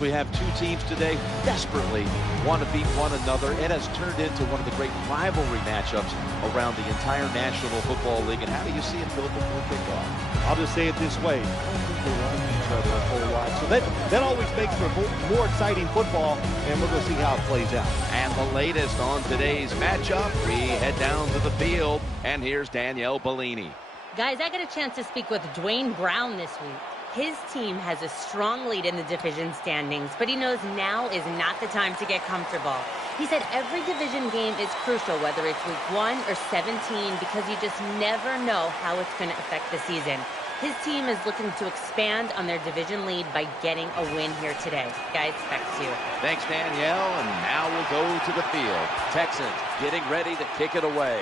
We have two teams today desperately want to beat one another. It has turned into one of the great rivalry matchups around the entire National Football League. And how do you see it, Philip, before kickoff? I'll just say it this way. They run each other a whole lot. So that always makes for more exciting football, and we're going to see how it plays out. And the latest on today's matchup, we head down to the field, and here's Danielle Bellini. Guys, I got a chance to speak with Dwayne Brown this week. His team has a strong lead in the division standings, but he knows now is not the time to get comfortable. He said every division game is crucial, whether it's week 1 or 17, because you just never know how it's going to affect the season. His team is looking to expand on their division lead by getting a win here today. Guys, back to you. Thanks, Danielle, and now we'll go to the field. Texans getting ready to kick it away.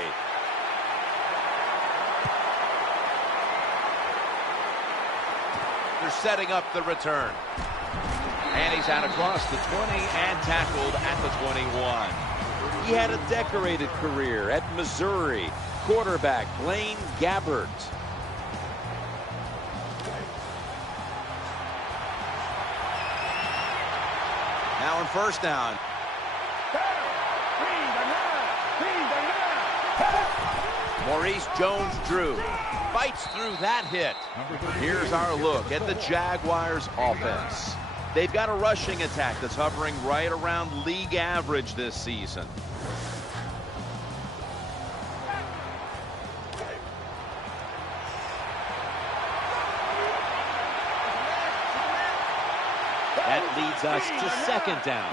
They're setting up the return. And he's out across the 20 and tackled at the 21. He had a decorated career at Missouri. Quarterback Blaine Gabbert. Now on first down. Maurice Jones-Drew fights through that hit. Here's our look at the Jaguars offense. They've got a rushing attack that's hovering right around league average this season. That leads us to second down.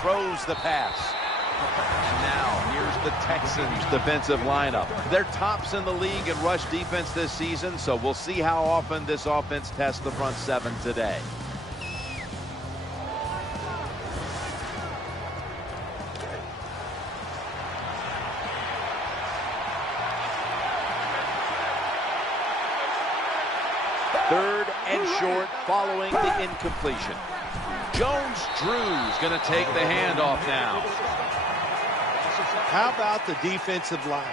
Throws the pass. And now, here's the Texans' defensive lineup. They're tops in the league in rush defense this season, so we'll see how often this offense tests the front seven today. Third and short following the incompletion. Jones-Drew's going to take the handoff now. How about the defensive line?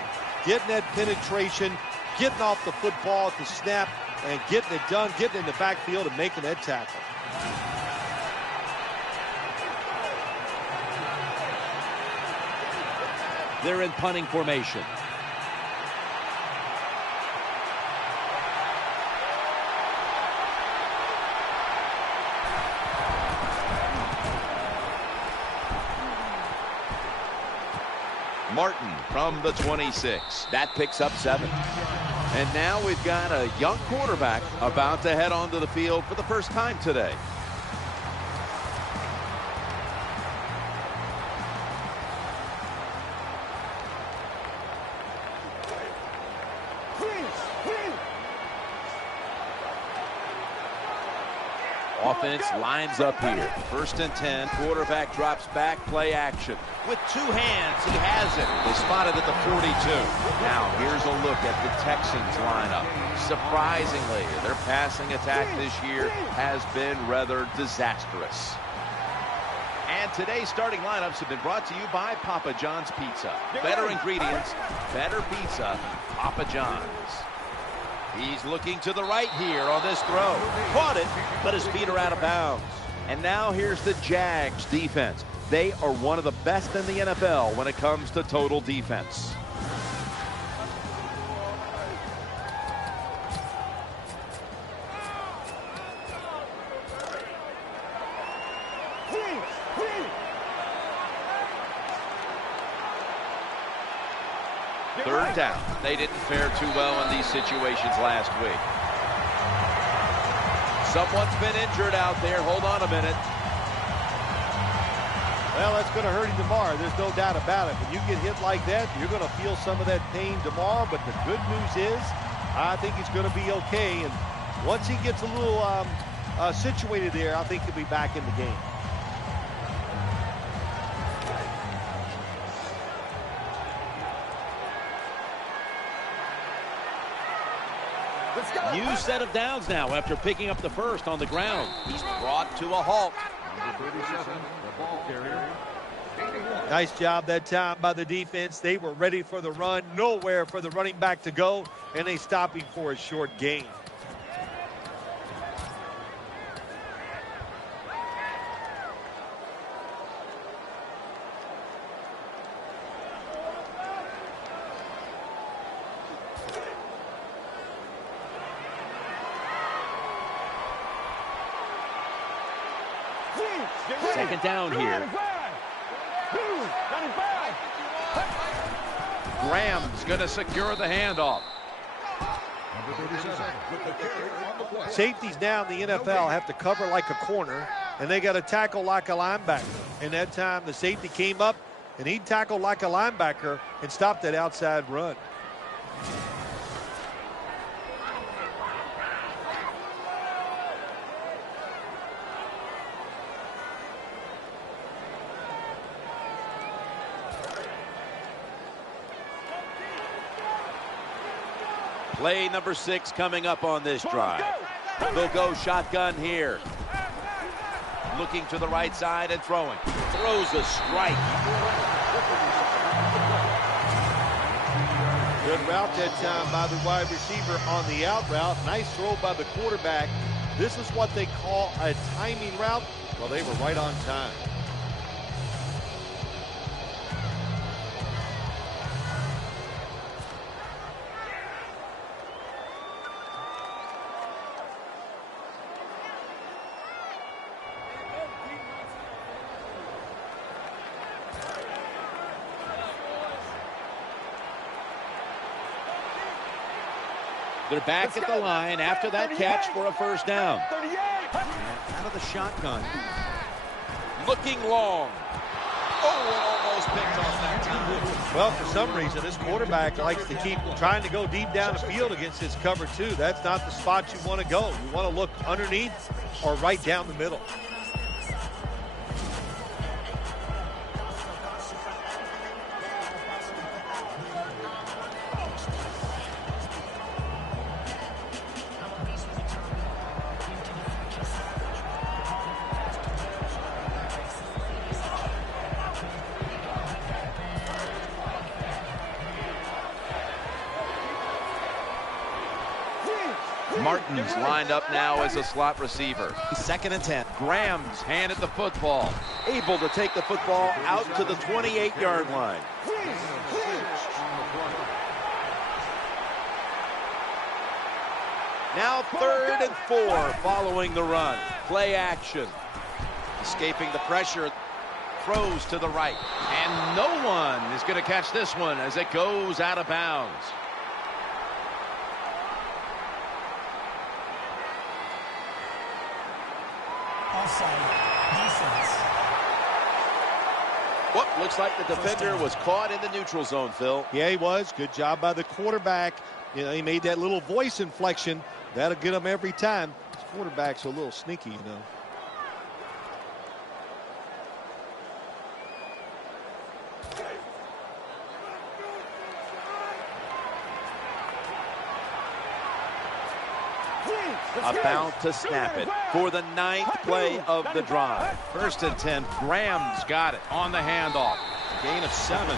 Getting that penetration, getting off the football at the snap, and getting it done, getting in the backfield and making that tackle. They're in punting formation. Martin from the 26. That picks up 7. And now we've got a young quarterback about to head onto the field for the first time today. Offense lines up here. First and 10. Quarterback drops back. Play action. With 2 hands, he has it. They spotted at the 42. Now, here's a look at the Texans lineup. Surprisingly, their passing attack this year has been rather disastrous. And today's starting lineups have been brought to you by Papa John's Pizza. Better ingredients, better pizza, Papa John's. He's looking to the right here on this throw. Caught it, but his feet are out of bounds. And now here's the Jags defense. They are one of the best in the NFL when it comes to total defense. Third down. They didn't fare too well in these situations last week. Someone's been injured out there. Hold on a minute. Well, that's going to hurt him tomorrow. There's no doubt about it. When you get hit like that, you're going to feel some of that pain tomorrow. But the good news is, I think he's going to be okay. And once he gets a little situated there, I think he'll be back in the game. New set of downs now after picking up the first on the ground. He's brought to a halt. Nice job that time by the defense. They were ready for the run, nowhere for the running back to go, and they stopped him for a short gain. Second down here. Graham's going to secure the handoff. Safeties now in the NFL have to cover like a corner, and they got to tackle like a linebacker. And that time the safety came up, and he tackled like a linebacker and stopped that outside run. Play number 6 coming up on this drive. They'll go shotgun here. Looking to the right side and throwing. Throws a strike. Good route that time by the wide receiver on the out route. Nice throw by the quarterback. This is what they call a timing route. Well, they were right on time. They're back at the line after that catch for a first down. Out of the shotgun. Looking long. Oh, it almost picked off that time. Well, for some reason, this quarterback likes to keep trying to go deep down the field against his cover two. That's not the spot you want to go. You want to look underneath or right down the middle. Martin's lined up now as a slot receiver. 2nd and 10. Graham's handed the football. Able to take the football out to the 28-yard line. Now 3rd and 4 following the run. Play action. Escaping the pressure. Throws to the right. And no one is going to catch this one as it goes out of bounds. What looks like the defender was caught in the neutral zone, Phil. Yeah, he was. Good job by the quarterback. You know, he made that little voice inflection. That'll get him every time. This quarterback's a little sneaky, you know. About to snap it for the 9th play of the drive. 1st and 10. Graham's got it on the handoff. Gain of 7.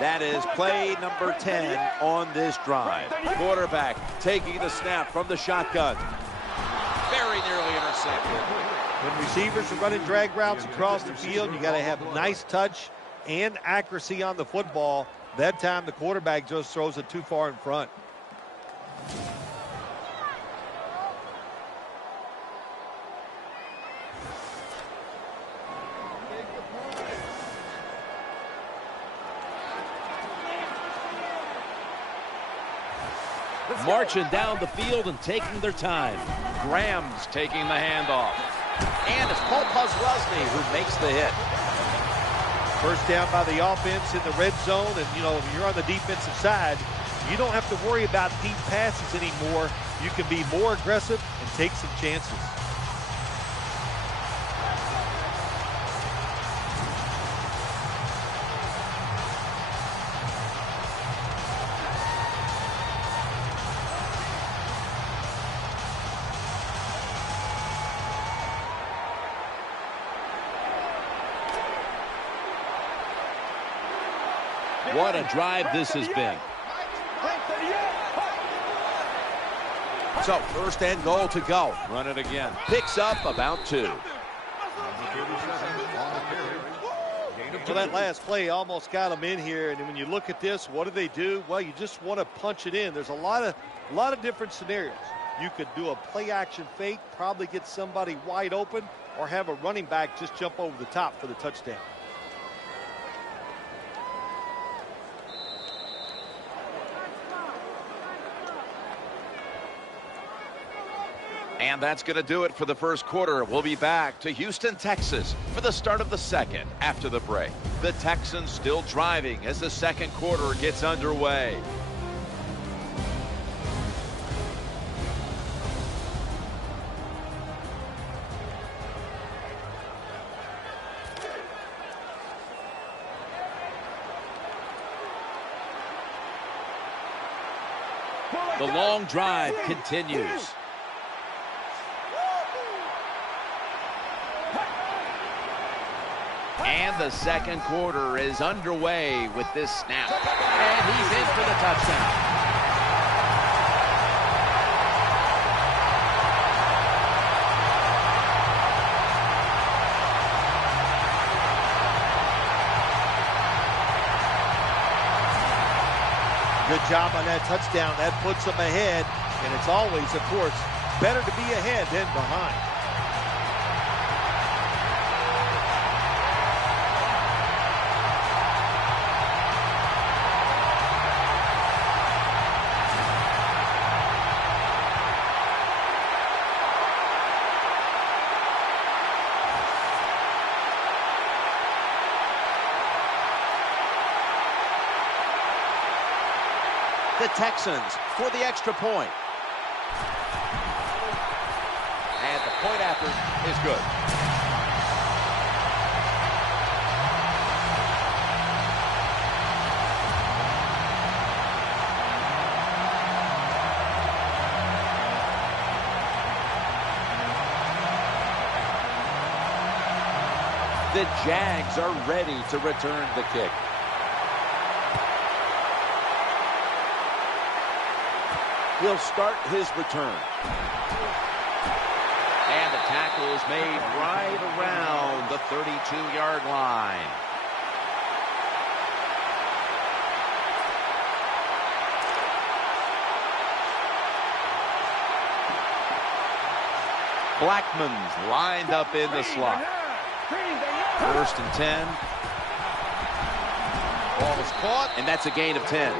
That is play number 10 on this drive. Quarterback taking the snap from the shotgun. Very nearly intercepted. When receivers are running drag routes across the field, you got to have nice touch and accuracy on the football. That time the quarterback just throws it too far in front. Marching down the field and taking their time. Graham's taking the handoff. And it's Paul Kozlowski who makes the hit. First down by the offense in the red zone, and you know, if you're on the defensive side, you don't have to worry about deep passes anymore. You can be more aggressive and take some chances. What a drive this has been. So, first and goal to go. Run it again. Picks up about 2. Well, that last play almost got them in here, and when you look at this, what do? Well, you just want to punch it in. There's a lot of different scenarios. You could do a play-action fake, probably get somebody wide open, or have a running back just jump over the top for the touchdown. And that's going to do it for the first quarter. We'll be back to Houston, Texas for the start of the second after the break. The Texans still driving as the second quarter gets underway. The long drive continues. And the second quarter is underway with this snap. And he's in for the touchdown. Good job on that touchdown. That puts them ahead. And it's always, of course, better to be ahead than behind. The Texans for the extra point. And the point after is good. The Jags are ready to return the kick. He'll start his return. And the tackle is made right around the 32-yard line. Blackman's lined up in the slot. First and 10. Ball is caught, and that's a gain of 10.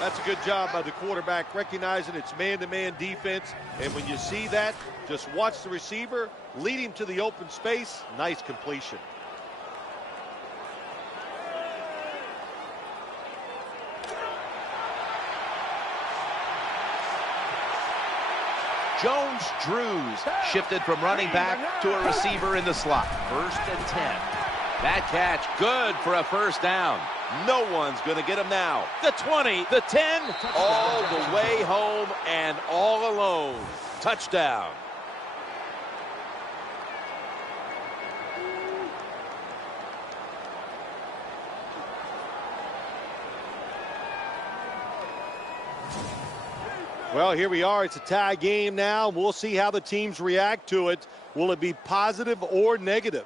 That's a good job by the quarterback, recognizing it's man-to-man defense. And when you see that, just watch the receiver, lead him to the open space. Nice completion. Jones-Drews shifted from running back to a receiver in the slot. First and 10. That catch good for a first down. No one's going to get him now. The 20, the 10, all the way home and all alone. Touchdown. Well, here we are. It's a tie game now. We'll see how the teams react to it. Will it be positive or negative?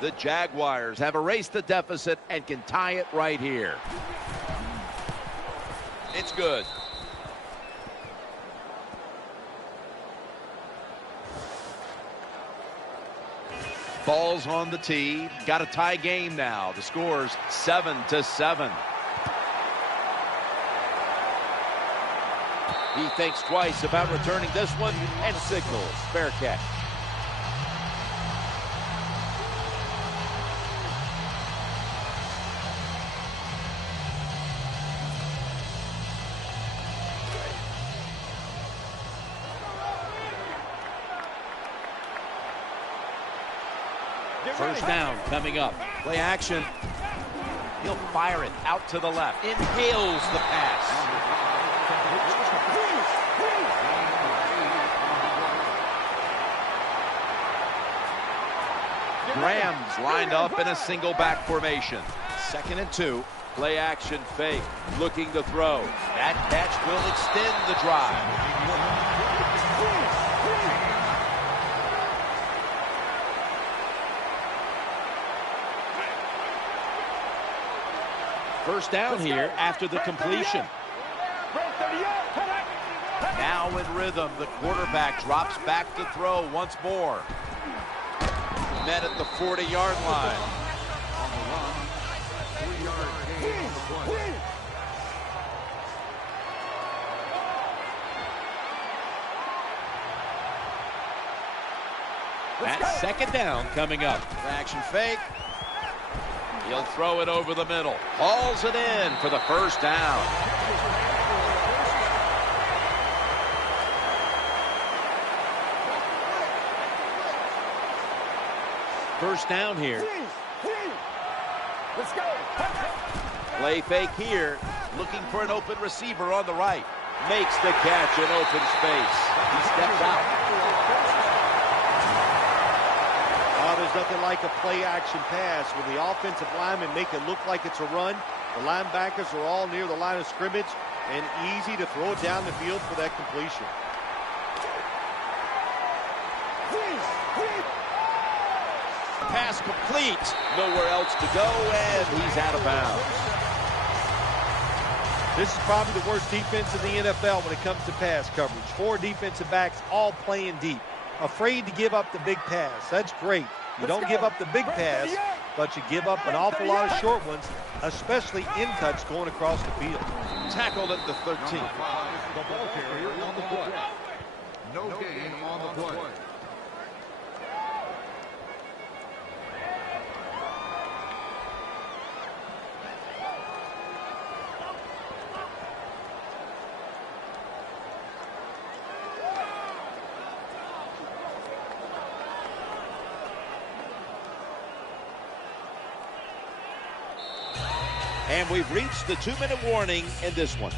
The Jaguars have erased the deficit and can tie it right here. It's good. Ball's on the tee. Got a tie game now. The score's 7-7. He thinks twice about returning this one and signals fair catch. First down coming up. Play action. He'll fire it out to the left. Inhales the pass. Graham's lined up in a single back formation. 2nd and 2. Play action fake. Looking to throw. That catch will extend the drive. First down here after the completion. Now in rhythm, the quarterback drops back to throw once more. Met at the 40-yard line. That's 2nd down coming up. Action fake. He'll throw it over the middle. Hauls it in for the first down. First down here. Let's go. Play fake here. Looking for an open receiver on the right. Makes the catch in open space. He steps out. There's nothing like a play-action pass. When the offensive linemen make it look like it's a run, the linebackers are all near the line of scrimmage, and easy to throw it down the field for that completion. Pass complete. Nowhere else to go, and he's out of bounds. This is probably the worst defense in the NFL when it comes to pass coverage. 4 defensive backs all playing deep. Afraid to give up the big pass. That's great. You don't give up the big pass, but you give up an awful lot of short ones, especially in touch going across the field. Tackled at the 13. The ball carrier on the play. No gain on the play. And we've reached the 2-minute warning in this one.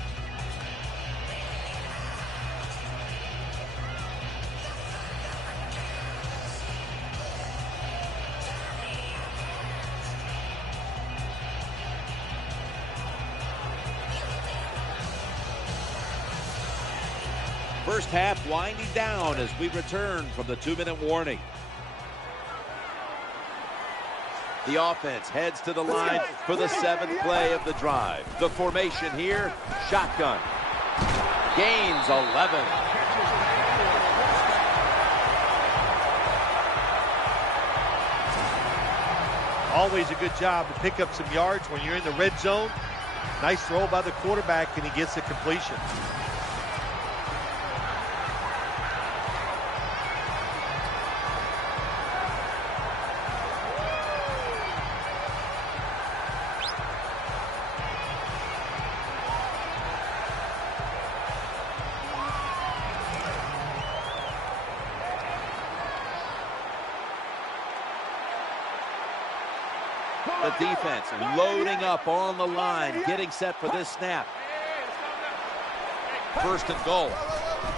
First half winding down as we return from the 2-minute warning. The offense heads to the line for the 7th play of the drive. The formation here, shotgun. Gains 11. Always a good job to pick up some yards when you're in the red zone. Nice throw by the quarterback, and he gets the completion. The defense loading up on the line, getting set for this snap. 1st and goal.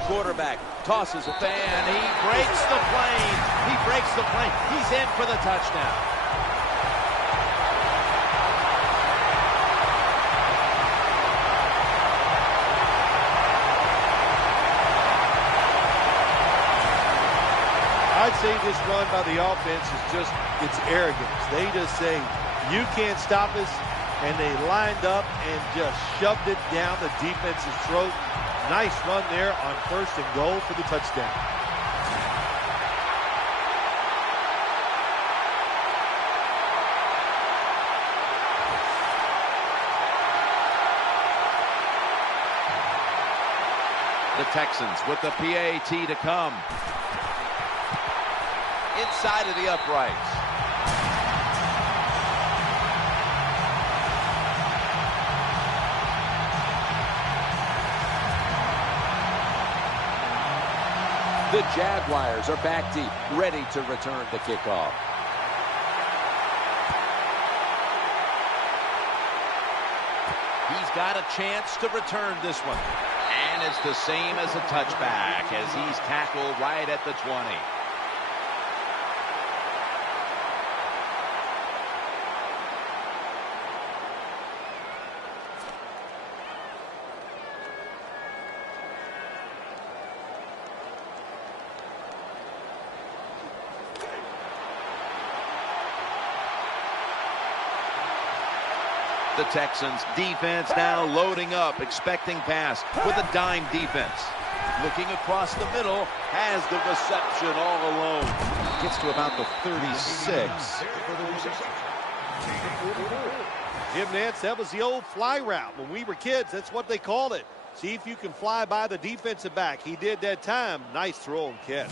Quarterback tosses it, and he breaks the plane. He breaks the plane. He's in for the touchdown. I'd say this run by the offense is just, it's arrogance. They just say, you can't stop us, and they lined up and just shoved it down the defense's throat. Nice run there on 1st and goal for the touchdown. The Texans with the PAT to come. Inside of the uprights. The Jaguars are back deep, ready to return the kickoff. He's got a chance to return this one. And it's the same as a touchback as he's tackled right at the 20. The Texans defense now loading up, expecting pass with a dime defense. Looking across the middle, has the reception all alone. Gets to about the 36. Jim Nantz, that was the old fly route. When we were kids, that's what they called it. See if you can fly by the defensive back. He did that time. Nice throw and catch.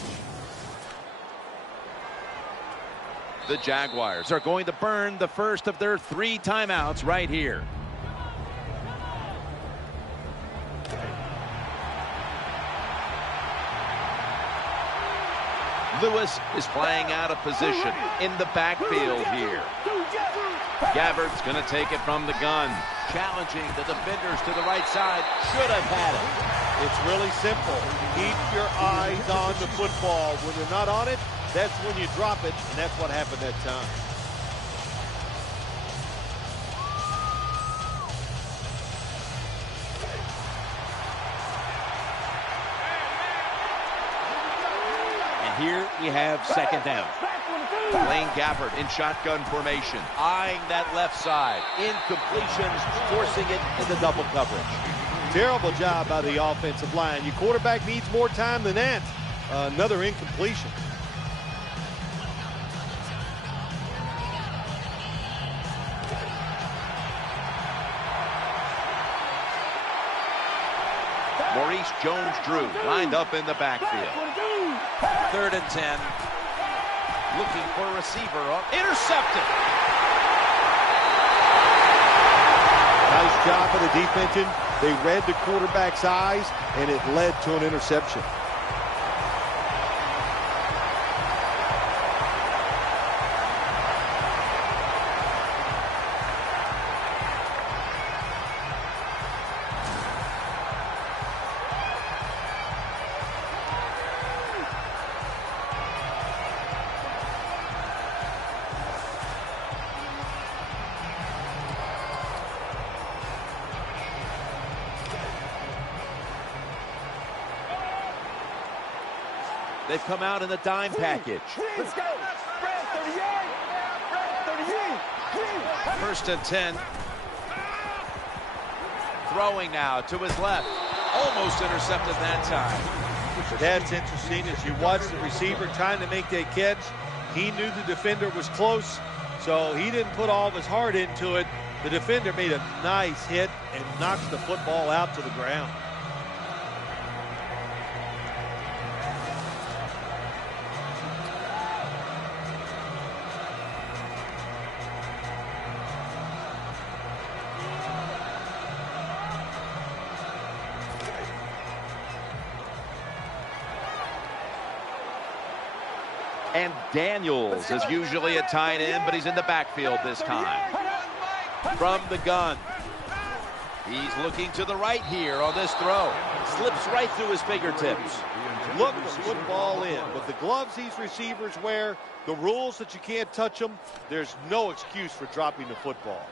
The Jaguars are going to burn the first of their 3 timeouts right here. Lewis is playing out of position in the backfield here. Gabbard's going to take it from the gun. Challenging the defenders to the right side. Should have had it. It's really simple. Keep your eyes on the football. When you're not on it, that's when you drop it, and that's what happened that time. And here we have second down. Blaine Gabbard in shotgun formation, eyeing that left side. Incompletions, forcing it into double coverage. Terrible job by the offensive line. Your quarterback needs more time than that. Another incompletion. Maurice Jones-Drew lined up in the backfield. 3rd and 10. Looking for a receiver. Intercepted. Nice job for the defense. They read the quarterback's eyes, and it led to an interception. They've come out in the dime package. Let's go. 1st and 10. Throwing now to his left. Almost intercepted that time. That's interesting. As you watch the receiver trying to make that catch, he knew the defender was close, so he didn't put all of his heart into it. The defender made a nice hit and knocks the football out to the ground. And Daniels is usually a tight end, but he's in the backfield this time. From the gun. He's looking to the right here on this throw. Slips right through his fingertips. Look the football in. With the gloves these receivers wear, the rules that you can't touch them, there's no excuse for dropping the football.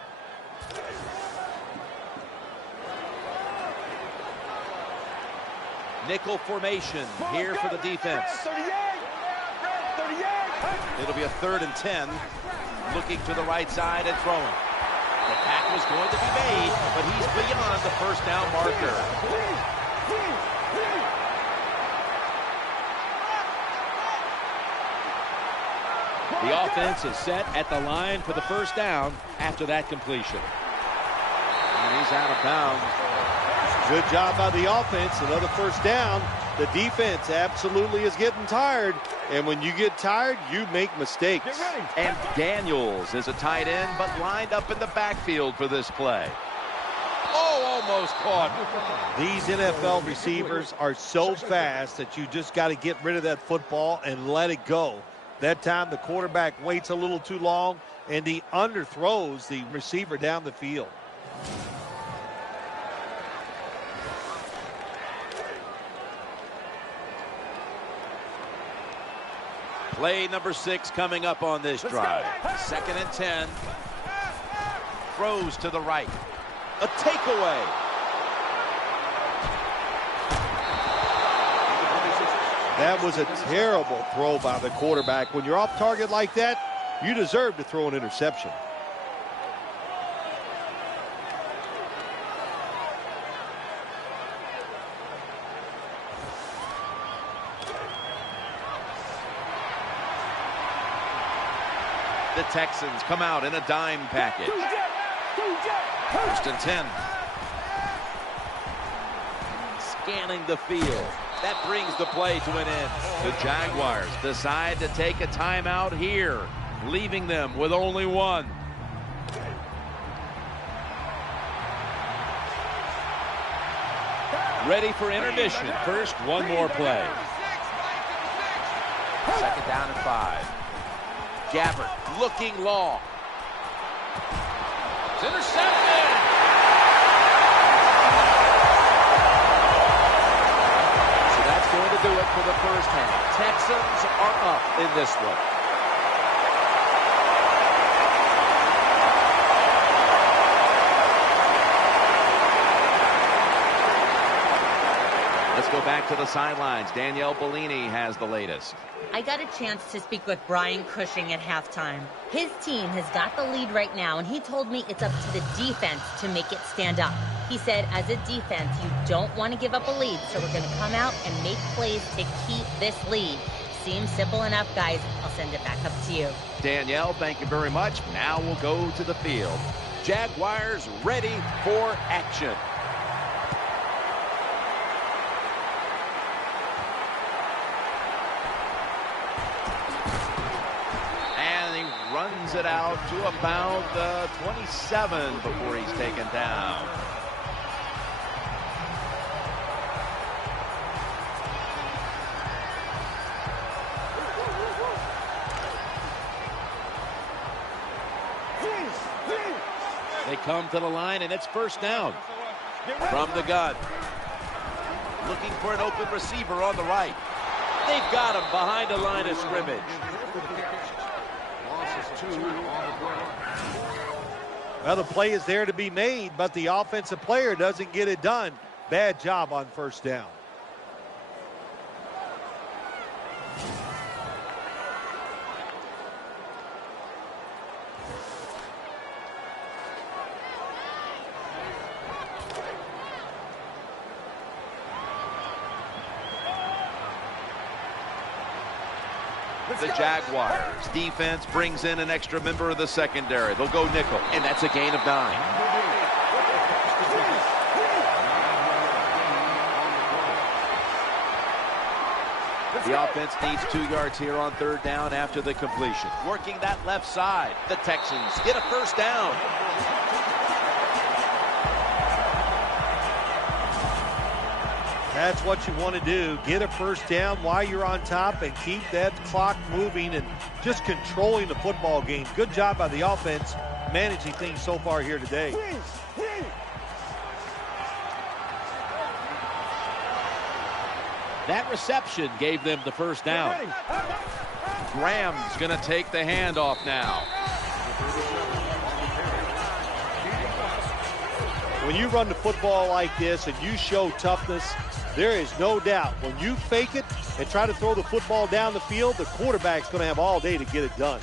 Nickel formation here for the defense. It'll be a 3rd and 10. Looking to the right side and throwing. The tackle is going to be made, but he's beyond the first down marker. The offense is set at the line for the first down after that completion. And he's out of bounds. Good job by the offense. Another first down. The defense absolutely is getting tired. And when you get tired, you make mistakes. And Daniels is a tight end, but lined up in the backfield for this play. Oh, almost caught. These NFL receivers are so fast that you just got to get rid of that football and let it go. That time the quarterback waits a little too long and he underthrows the receiver down the field. Play number 6 coming up on this drive. 2nd and 10. Throws to the right. A takeaway. That was a terrible throw by the quarterback. When you're off target like that, you deserve to throw an interception. The Texans come out in a dime package. 1st and 10. Scanning the field. That brings the play to an end. The Jaguars decide to take a timeout here, leaving them with only one. Ready for intermission. First, one more play. 2nd down and 5. Gabbert looking long. It's intercepted. So that's going to do it for the first half. Texans are up in this one. Let's go back to the sidelines. Danielle Bellini has the latest. I got a chance to speak with Brian Cushing at halftime. His team has got the lead right now, and he told me it's up to the defense to make it stand up. He said, as a defense, you don't want to give up a lead, so we're going to come out and make plays to keep this lead. Seems simple enough, guys. I'll send it back up to you. Danielle, thank you very much. Now we'll go to the field. Jaguars ready for action. Runs it out to about 27 before he's taken down. They come to the line, and it's first down from the gun. Looking for an open receiver on the right. They've got him behind the line of scrimmage. Well, the play is there to be made, but the offensive player doesn't get it done. Bad job on first down. The Jaguars defense brings in an extra member of the secondary. They'll go nickel, and that's a gain of 9. The offense needs 2 yards here on 3rd down after the completion. Working that left side. The Texans get a first down. That's what you want to do. Get a first down while you're on top and keep that clock moving and just controlling the football game. Good job by the offense managing things so far here today. That reception gave them the first down. Graham's going to take the handoff now. When you run the football like this and you show toughness, there is no doubt when you fake it and try to throw the football down the field, the quarterback's going to have all day to get it done.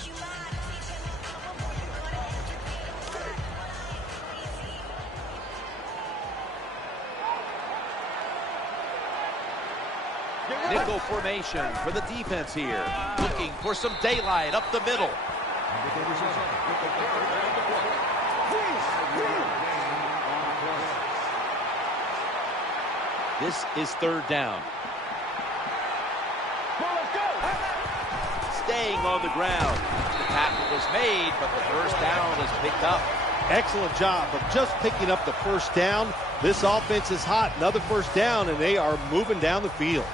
Nickel formation for the defense here. Looking for some daylight up the middle. This is 3rd down. Staying on the ground. The tackle was made, but the first down is picked up. Excellent job of just picking up the first down. This offense is hot. Another first down, and they are moving down the field.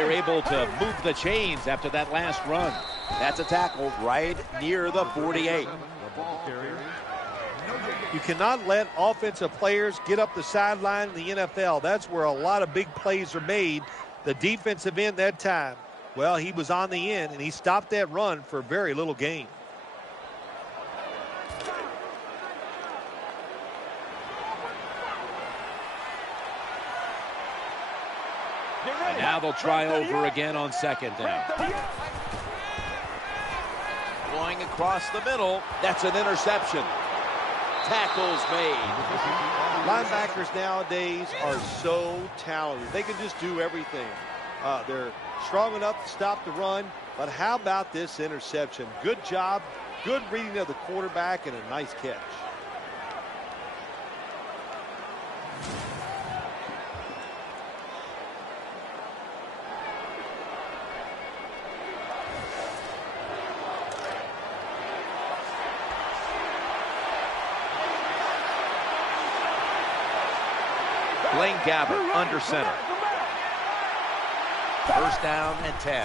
They were able to move the chains after that last run. That's a tackle right near the 48. The ball carrier. You cannot let offensive players get up the sideline in the NFL. That's where a lot of big plays are made. The defensive end that time, well, he was on the end, and he stopped that run for very little gain. And now they'll try over again on second down. Going across the middle. That's an interception. Tackles made. Linebackers nowadays are so talented. They can just do everything. They're strong enough to stop the run, but how about this interception? Good job, good reading of the quarterback, and a nice catch. Blaine Gabbert under center. First down and 10.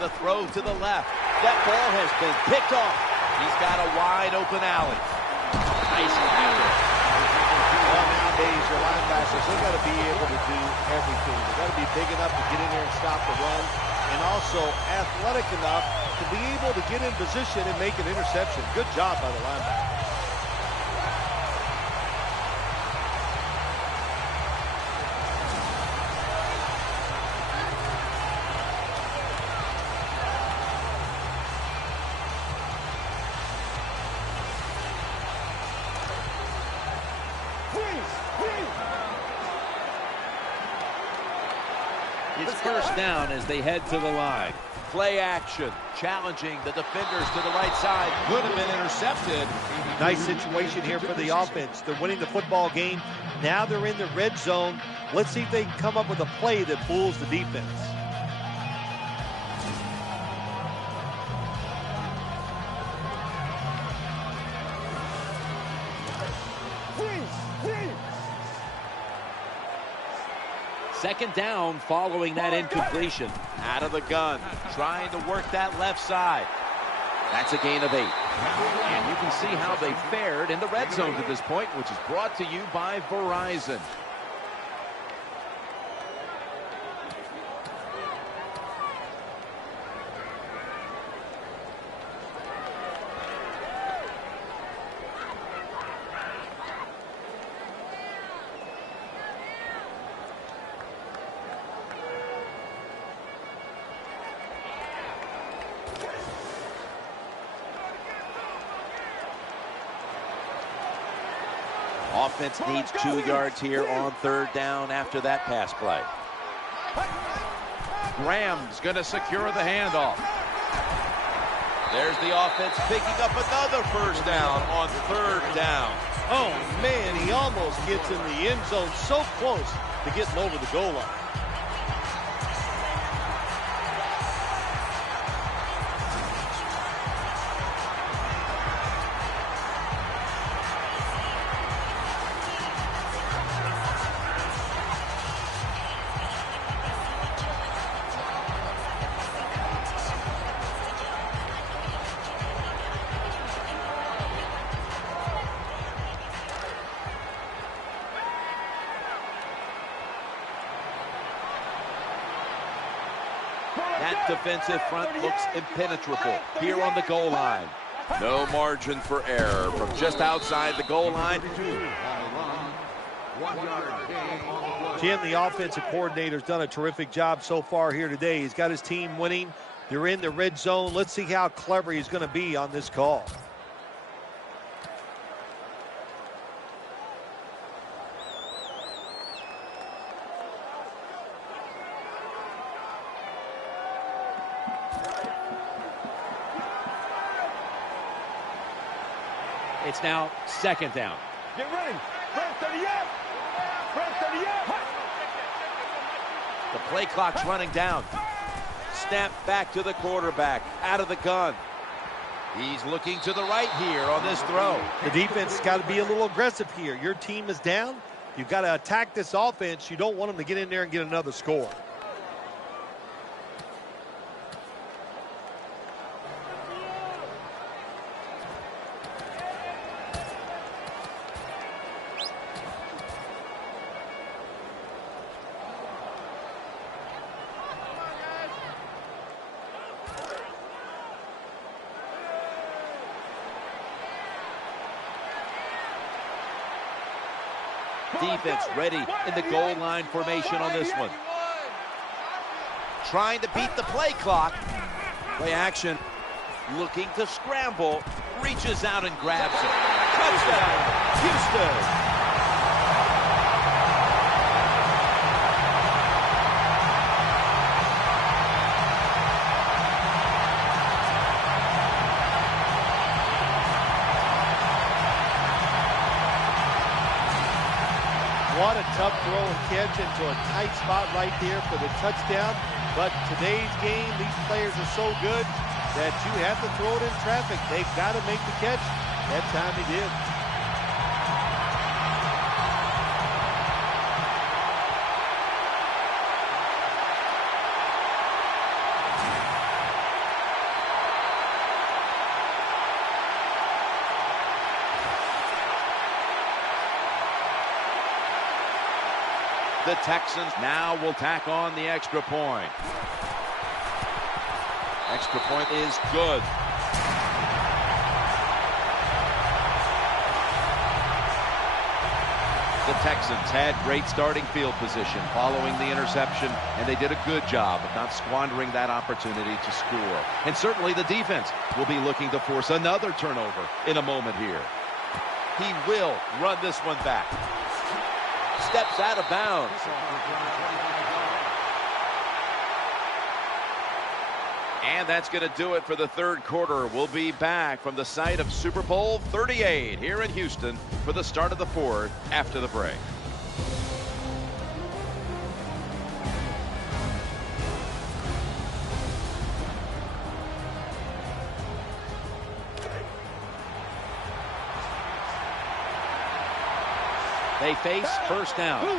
The throw to the left. That ball has been picked off. He's got a wide open alley. Nice tackle. Well, nowadays, your linebackers, they've got to be able to do everything. They've got to be big enough to get in there and stop the run, and also athletic enough to be able to get in position and make an interception. Good job by the linebacker. It's first down as they head to the line. Play action, challenging the defenders to the right side. Could have been intercepted. Nice situation here for the offense. They're winning the football game. Now they're in the red zone. Let's see if they can come up with a play that fools the defense. Second down following that incompletion. Out of the gun, trying to work that left side. That's a gain of 8. And you can see how they fared in the red zone to this point, which is brought to you by Verizon. Offense needs 2 yards here on third down after that pass play. Graham's going to secure the handoff. There's the offense picking up another first down on third down. Oh, man, he almost gets in the end zone, so close to getting over the goal line. That defensive front looks impenetrable here on the goal line. No margin for error from just outside the goal line. Jim, the offensive coordinator's done a terrific job so far here today. He's got his team winning. They're in the red zone. Let's see how clever he's going to be on this call. It's now second down. Get ready. Red 38. Red 38. The play clock's running down. Snap back to the quarterback. Out of the gun. He's looking to the right here on this throw. The defense has got to be a little aggressive here. Your team is down. You've got to attack this offense. You don't want them to get in there and get another score. Defense ready in the goal line formation on this one. Trying to beat the play clock. Play action. Looking to scramble. Reaches out and grabs it. Touchdown, Houston. What a tough throw and catch into a tight spot right there for the touchdown. But today's game, these players are so good that you have to throw it in traffic. They've got to make the catch. That time he did. The Texans now will tack on the extra point. Extra point is good. The Texans had great starting field position following the interception, and they did a good job of not squandering that opportunity to score. And certainly the defense will be looking to force another turnover in a moment here. He will run this one back. Steps out of bounds. And that's going to do it for the third quarter. We'll be back from the site of Super Bowl 38 here in Houston for the start of the fourth after the break. They face first down. We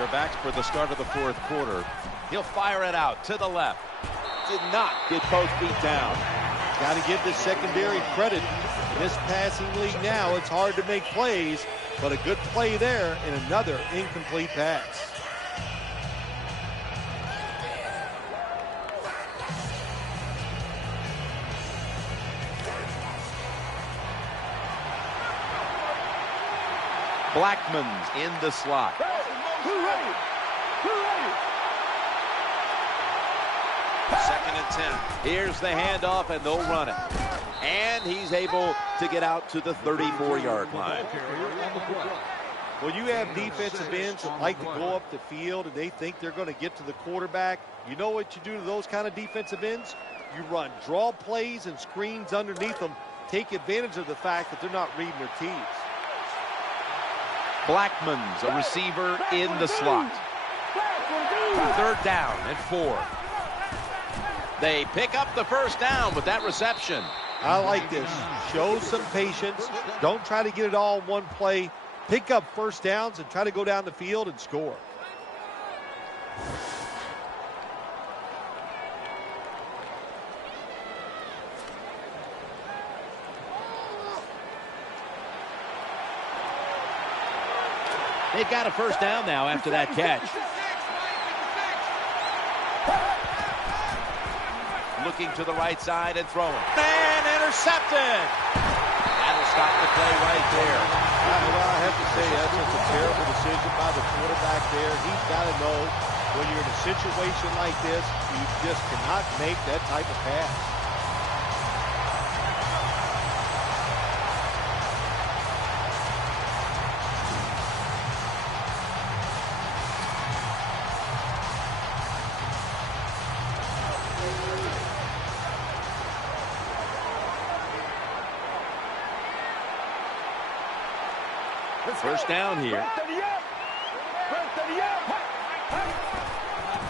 are back for the start of the fourth quarter. He'll fire it out to the left. Did not get both feet down. Got to give the secondary credit. In this passing league now, it's hard to make plays, but a good play there and another incomplete pass. Blackman's in the slot. Second and 10. Here's the handoff, and they'll run it. And he's able to get out to the 34-yard line. When you have defensive ends that like to go up the field and they think they're going to get to the quarterback, you know what you do to those kind of defensive ends? You run draw plays and screens underneath them. Take advantage of the fact that they're not reading their keys. Blackman's a receiver in the slot. Third down and 4. They pick up the first down with that reception. I like this. Show some patience. Don't try to get it all in one play. Pick up first downs and try to go down the field and score. They've got a first down now after that catch. Looking to the right side and throwing. And intercepted. That'll stop the play right there. Well, I have to say that's just a terrible decision by the quarterback there. He's got to know when you're in a situation like this, you just cannot make that type of pass. First down here.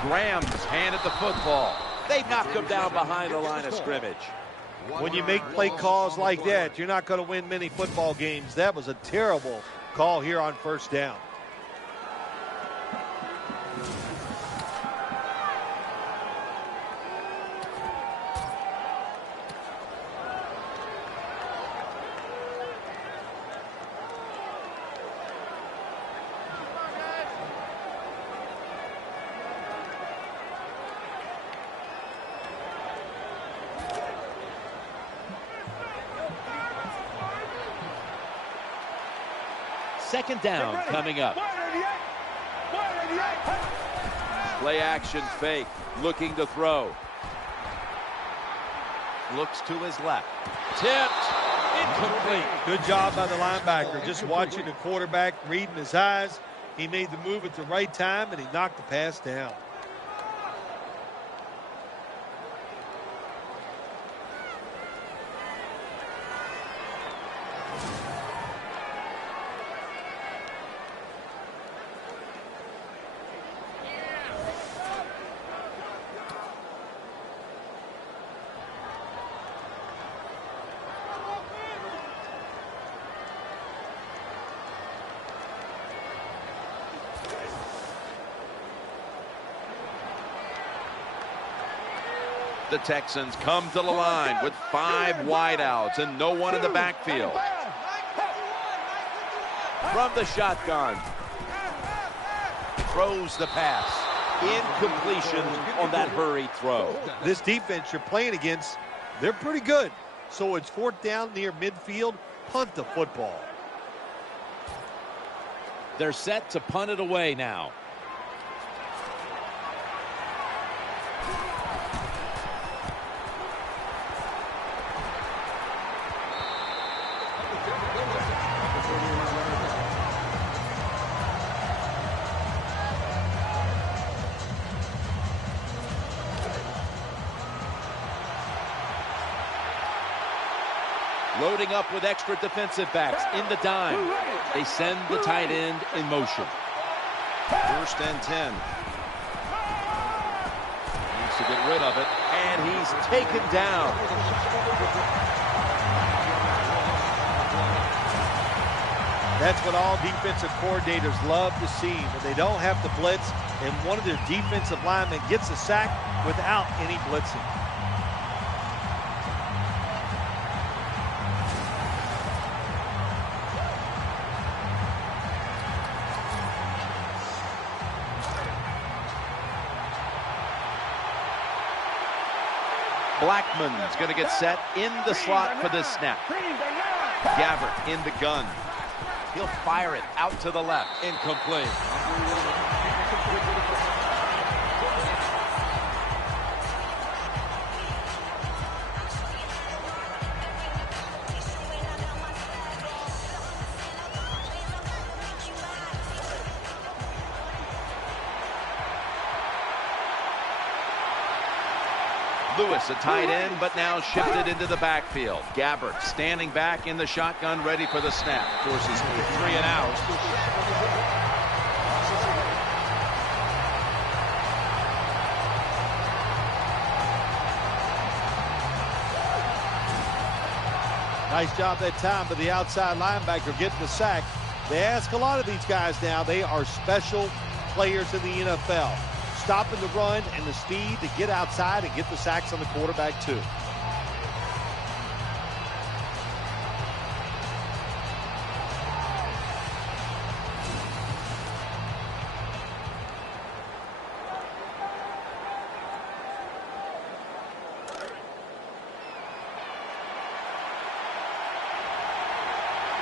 Graham's handed the football. They knocked him down behind the line of scrimmage. When you make play calls like that, you're not going to win many football games. That was a terrible call here on first down. Second down coming up. Play action fake. Looking to throw. Looks to his left. Tipped. Incomplete. Good job by the linebacker. Just watching the quarterback, reading his eyes. He made the move at the right time, and he knocked the pass down. The Texans come to the line with 5 wideouts and no one in the backfield. From the shotgun. Throws the pass. Incompletion on that hurried throw. This defense you're playing against, they're pretty good. So it's 4th down near midfield. Punt the football. They're set to punt it away now. Loading up with extra defensive backs in the dime. They send the tight end in motion. 1st and 10. Needs to get rid of it, and he's taken down. That's what all defensive coordinators love to see, when they don't have to blitz and one of their defensive linemen gets a sack without any blitzing. Blackman's going to get set in the slot for this snap. Gabbert in the gun. He'll fire it out to the left. Incomplete. Lewis, a tight end, but now shifted into the backfield. Gabbert standing back in the shotgun, ready for the snap. Forces 3 and out. Nice job that time by the outside linebacker getting the sack. They ask a lot of these guys now. They are special players in the NFL. Stopping the run and the speed to get outside and get the sacks on the quarterback too.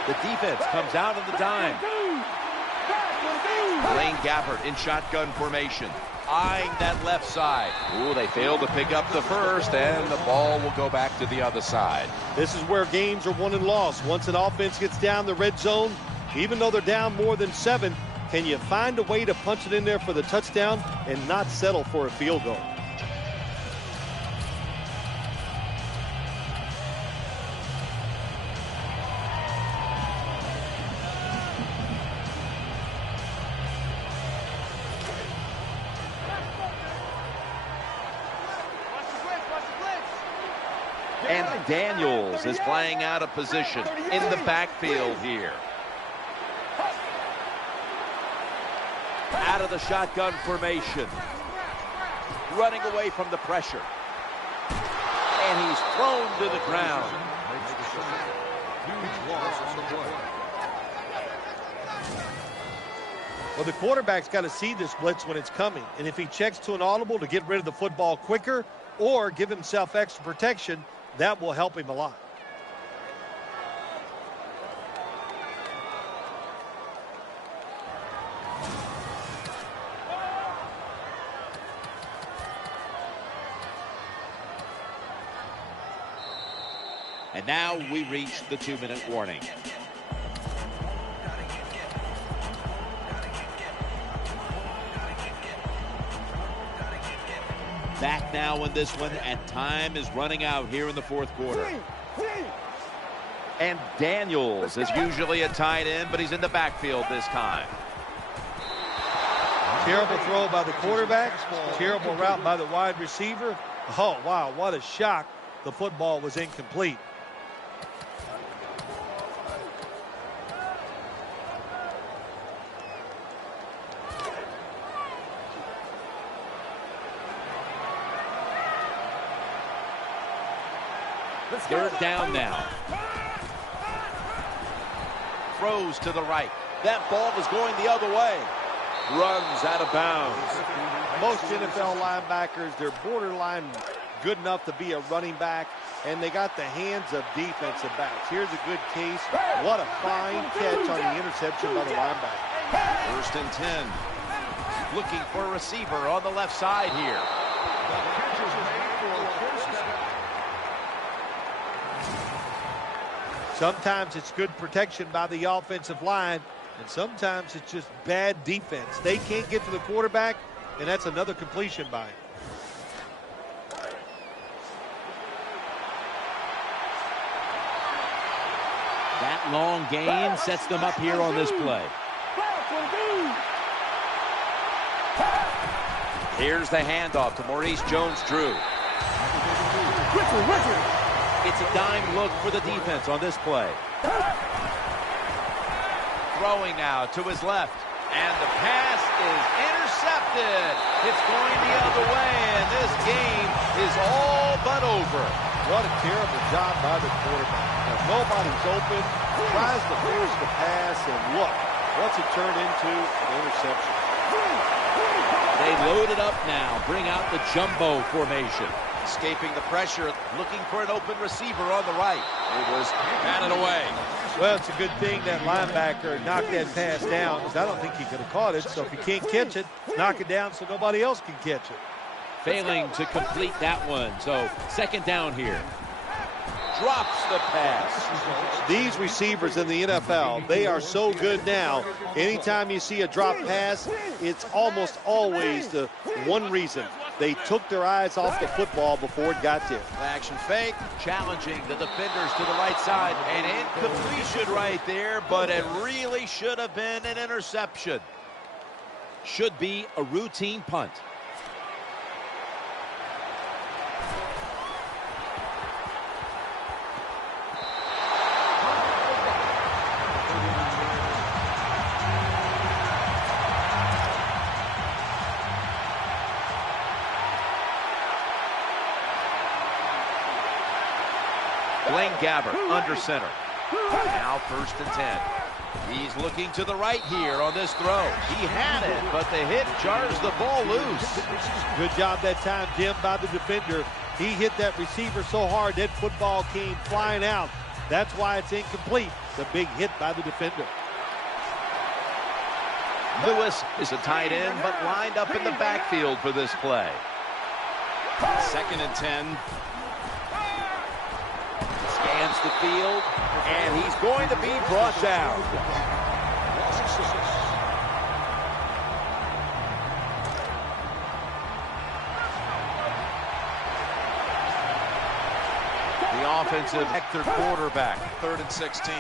The defense comes out of the dime. Blaine Gabbert in shotgun formation. Eyeing that left side. Ooh, they failed to pick up the first, and the ball will go back to the other side. This is where games are won and lost. Once an offense gets down the red zone, even though they're down more than 7, can you find a way to punch it in there for the touchdown and not settle for a field goal? And Daniels is playing out of position in the backfield here. Out of the shotgun formation. Running away from the pressure. And he's thrown to the ground. Huge loss on the play. Well, the quarterback's got to see this blitz when it's coming. And if he checks to an audible to get rid of the football quicker or give himself extra protection, that will help him a lot. And now we reach the 2-minute warning. Back now in this one, and time is running out here in the fourth quarter. And Daniels is usually a tight end, but he's in the backfield this time. Terrible throw by the quarterback. Terrible route by the wide receiver. Oh, wow, what a shock. The football was incomplete. Third down now. Throws to the right. That ball was going the other way. Runs out of bounds. Most NFL linebackers, they're borderline good enough to be a running back, and they got the hands of defensive backs. Here's a good case. What a fine catch on the interception by the linebacker. First and 10. Looking for a receiver on the left side here. Sometimes it's good protection by the offensive line, and sometimes it's just bad defense. They can't get to the quarterback, and that's another completion by him. That long gain sets them up here on this play. Here's the handoff to Maurice Jones-Drew. It's a dime look for the defense on this play. Throwing now to his left. And the pass is intercepted. It's going the other way, and this game is all but over. What a terrible job by the quarterback. Now, nobody's open. Tries to force the pass, and look, what's it turned into? An interception. They load it up now. Bring out the jumbo formation. Escaping the pressure, looking for an open receiver on the right. It was batted away. Well, it's a good thing that linebacker knocked that pass down, because I don't think he could have caught it. So if you can't catch it, knock it down so nobody else can catch it. Failing to complete that one. So second down here. Drops the pass. These receivers in the NFL, they are so good now. Anytime you see a drop pass, it's almost always the one reason. They took their eyes off the football before it got there. Action fake, challenging the defenders to the right side. An incompletion right there, but it really should have been an interception. Should be a routine punt. Blaine Gabbert under center. Now first and 10. He's looking to the right here on this throw. He had it, but the hit jars the ball loose. Good job that time, Jim, by the defender. He hit that receiver so hard that football came flying out. That's why it's incomplete. The big hit by the defender. Lewis is a tight end, but lined up in the backfield for this play. Second and 10. Scans the field, and he's going to be brought down. The offensive Hector quarterback, 3rd and 16.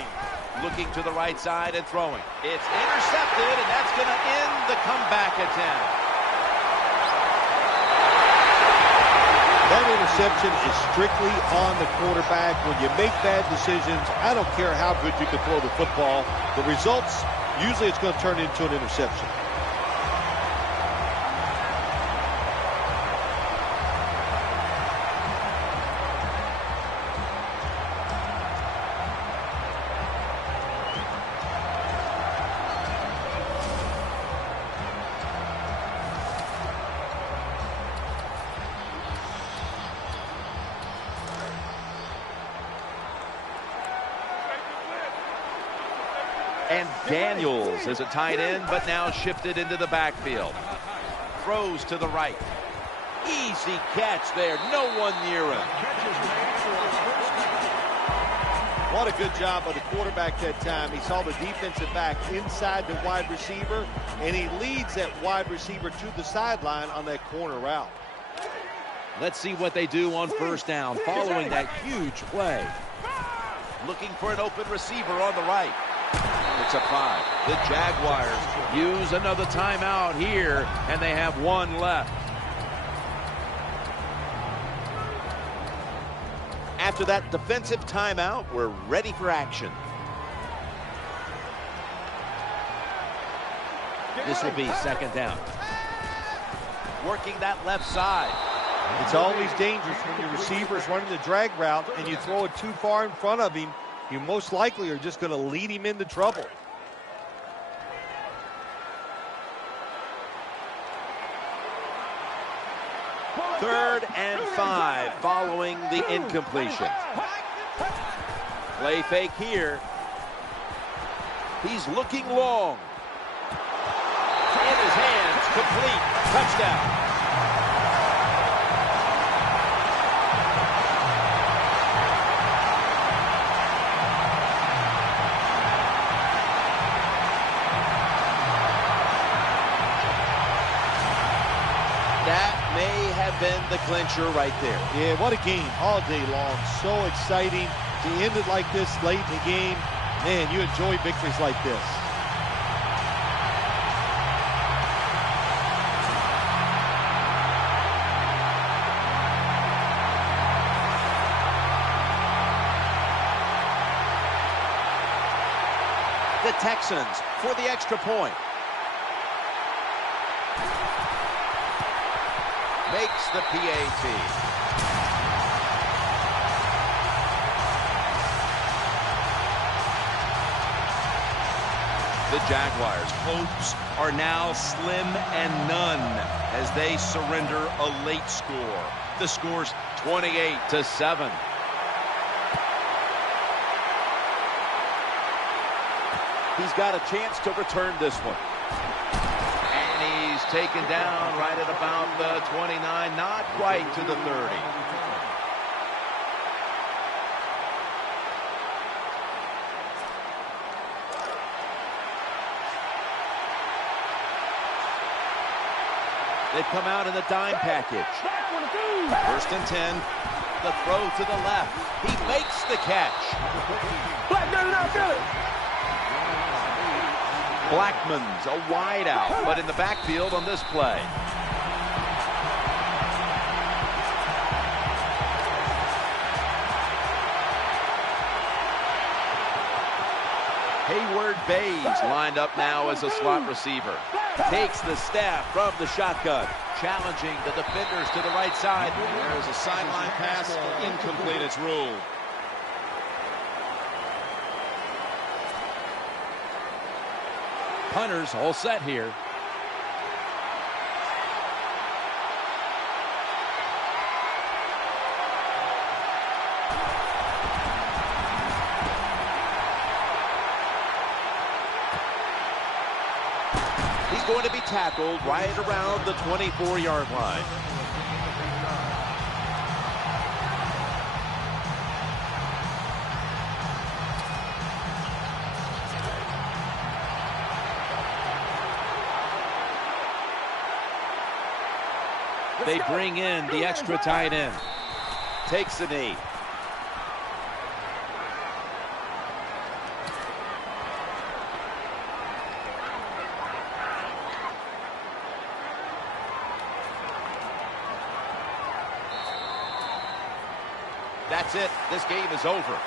Looking to the right side and throwing. It's intercepted, and that's going to end the comeback attempt. That interception is strictly on the quarterback. When you make bad decisions, I don't care how good you can throw the football. The results, usually it's going to turn into an interception. And Daniels is a tight end, but now shifted into the backfield. Throws to the right. Easy catch there. No one near him. What a good job by the quarterback that time. He saw the defensive back inside the wide receiver, and he leads that wide receiver to the sideline on that corner route. Let's see what they do on first down following that huge play. Looking for an open receiver on the right. It's a 5. The Jaguars use another timeout here, and they have one left. After that defensive timeout, we're ready for action. This will be second down. Working that left side. It's always dangerous when your receiver's running the drag route and you throw it too far in front of him. You most likely are just going to lead him into trouble. Third and 5 following the incompletion. Play fake here. He's looking long. In his hands, complete. Touchdown. That may have been the clincher right there. Yeah, what a game all day long. So exciting to end it like this late in the game. Man, you enjoy victories like this. The Texans for the extra point. Makes the PAT. The Jaguars' hopes are now slim and none as they surrender a late score. The score's 28-7. He's got a chance to return this one. And he's taken down right at about the 29, not quite to the 30. They've come out in the dime package. First and 10. The throw to the left. He makes the catch. Blackman's a wide out, but in the backfield on this play. Hayward Bays lined up now as a slot receiver. Takes the snap from the shotgun. Challenging the defenders to the right side. There's a sideline pass. Incomplete, it's ruled. Punters all set here. He's going to be tackled right around the 24-yard line. They bring in the extra tight end. Takes a knee. That's it. This game is over.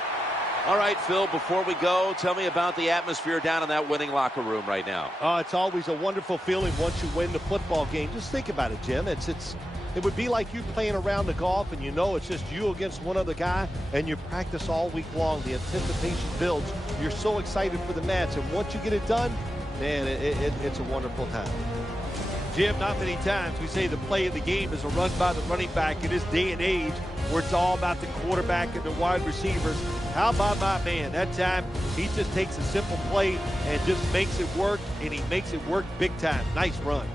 All right, Phil, before we go, tell me about the atmosphere down in that winning locker room right now. It's always a wonderful feeling once you win the football game. Just think about it, Jim. It would be like you playing around the golf and you know it's just you against one other guy and you practice all week long. The anticipation builds. You're so excited for the match, and once you get it done, man, it's a wonderful time. Jim, not many times we say the play of the game is a run by the running back in this day and age where it's all about the quarterback and the wide receivers. How about my man? That time, he just takes a simple play and just makes it work, and he makes it work big time. Nice run.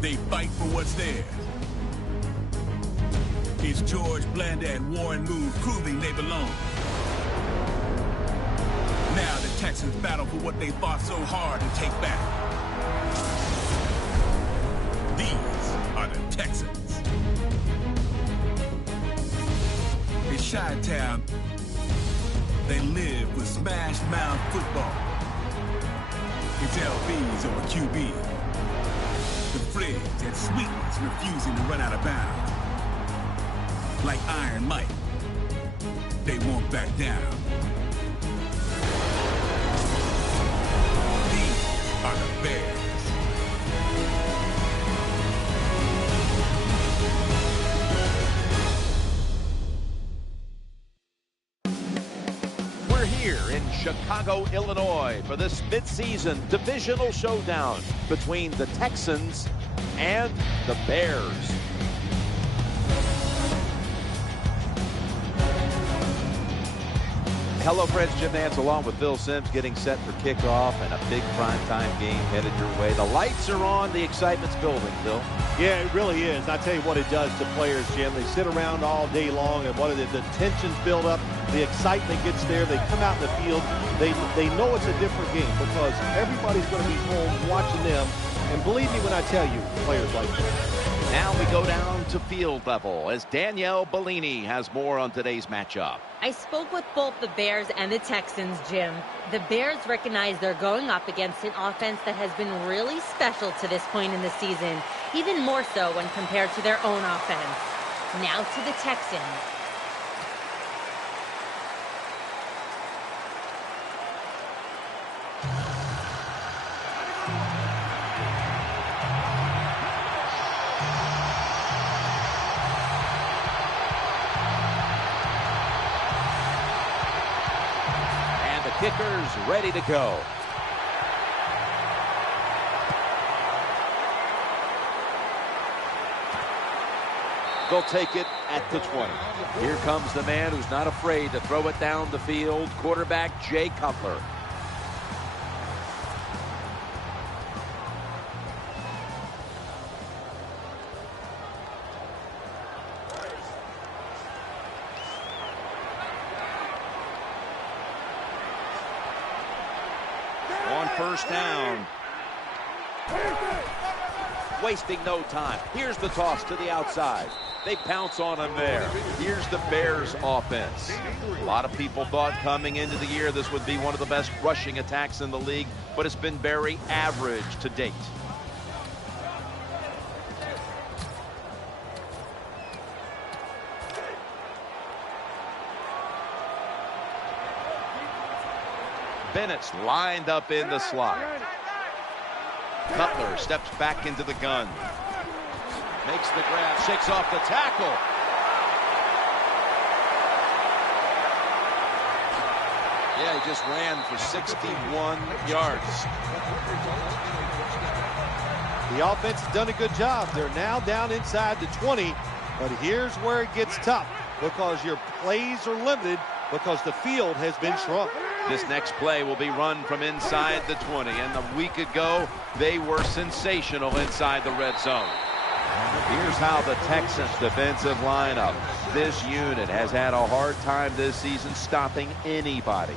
They fight for what's theirs. It's George Blanda and Warren Moon proving they belong. Now the Texans battle for what they fought so hard to take back. These are the Texans. In Chi-Town, they live for smash mouth football. It's LBs over QB. The Fridge and Sweetness refusing to run out of bounds. Like Iron Mike, they won't back down. These are the Bears. We're here in Chicago, Illinois for this midseason divisional showdown between the Texans and the Bears. Hello, friends. Jim Nantz along with Phil Simms getting set for kickoff and a big primetime game headed your way. The lights are on. The excitement's building, Phil. Yeah, it really is. I tell you what it does to players, Jim. They sit around all day long, and what the tensions build up. The excitement gets there. They come out in the field. They know it's a different game because everybody's going to be home watching them. And believe me when I tell you, players like that. Now we go down to field level as Danielle Bellini has more on today's matchup. I spoke with both the Bears and the Texans, Jim. The Bears recognize they're going up against an offense that has been really special to this point in the season, even more so when compared to their own offense. Now to the Texans. Kickers ready to go. They'll take it at the 20. Here comes the man who's not afraid to throw it down the field, quarterback Jay Cutler. On first down. Wasting no time. Here's the toss to the outside. They pounce on him there. Here's the Bears offense. A lot of people thought coming into the year this would be one of the best rushing attacks in the league, but it's been very average to date. Bennett's lined up in the slot. Cutler steps back into the gun. Makes the grab, shakes off the tackle. Yeah, he just ran for 61 yards. The offense has done a good job. They're now down inside the 20, but here's where it gets tough because your plays are limited because the field has been shrunk. This next play will be run from inside the 20, and a week ago, they were sensational inside the red zone. Here's how the Texans defensive lineup. This unit has had a hard time this season stopping anybody.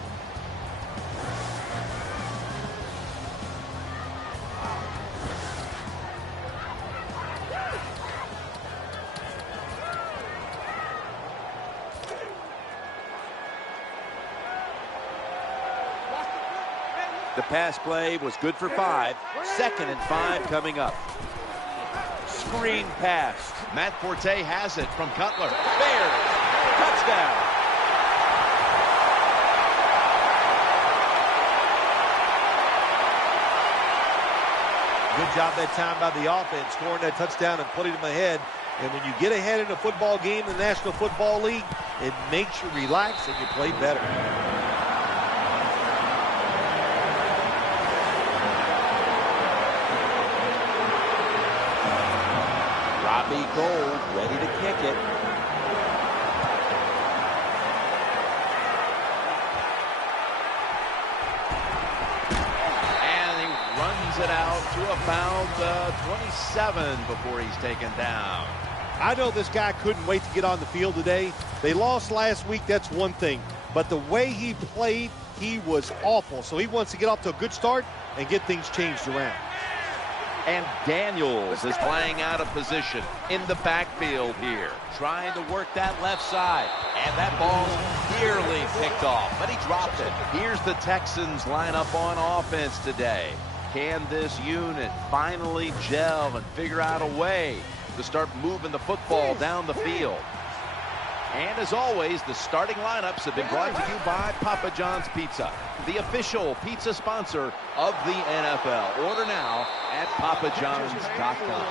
The pass play was good for 5. 2nd and 5 coming up. Screen pass. Matt Forte has it from Cutler. Bears. Touchdown. Good job that time by the offense, scoring that touchdown and putting them ahead. And when you get ahead in a football game in the National Football League, it makes you relax and you play better. Robbie Gould ready to kick it. And he runs it out to about 27 before he's taken down. I know this guy couldn't wait to get on the field today. They lost last week, that's one thing. But the way he played, he was awful. So he wants to get off to a good start and get things changed around. And Daniels is playing out of position in the backfield here, trying to work that left side. And that ball nearly picked off, but he dropped it. Here's the Texans lineup on offense today. Can this unit finally gel and figure out a way to start moving the football down the field? And as always, the starting lineups have been brought to you by Papa John's Pizza, the official pizza sponsor of the NFL. Order now at papajohns.com.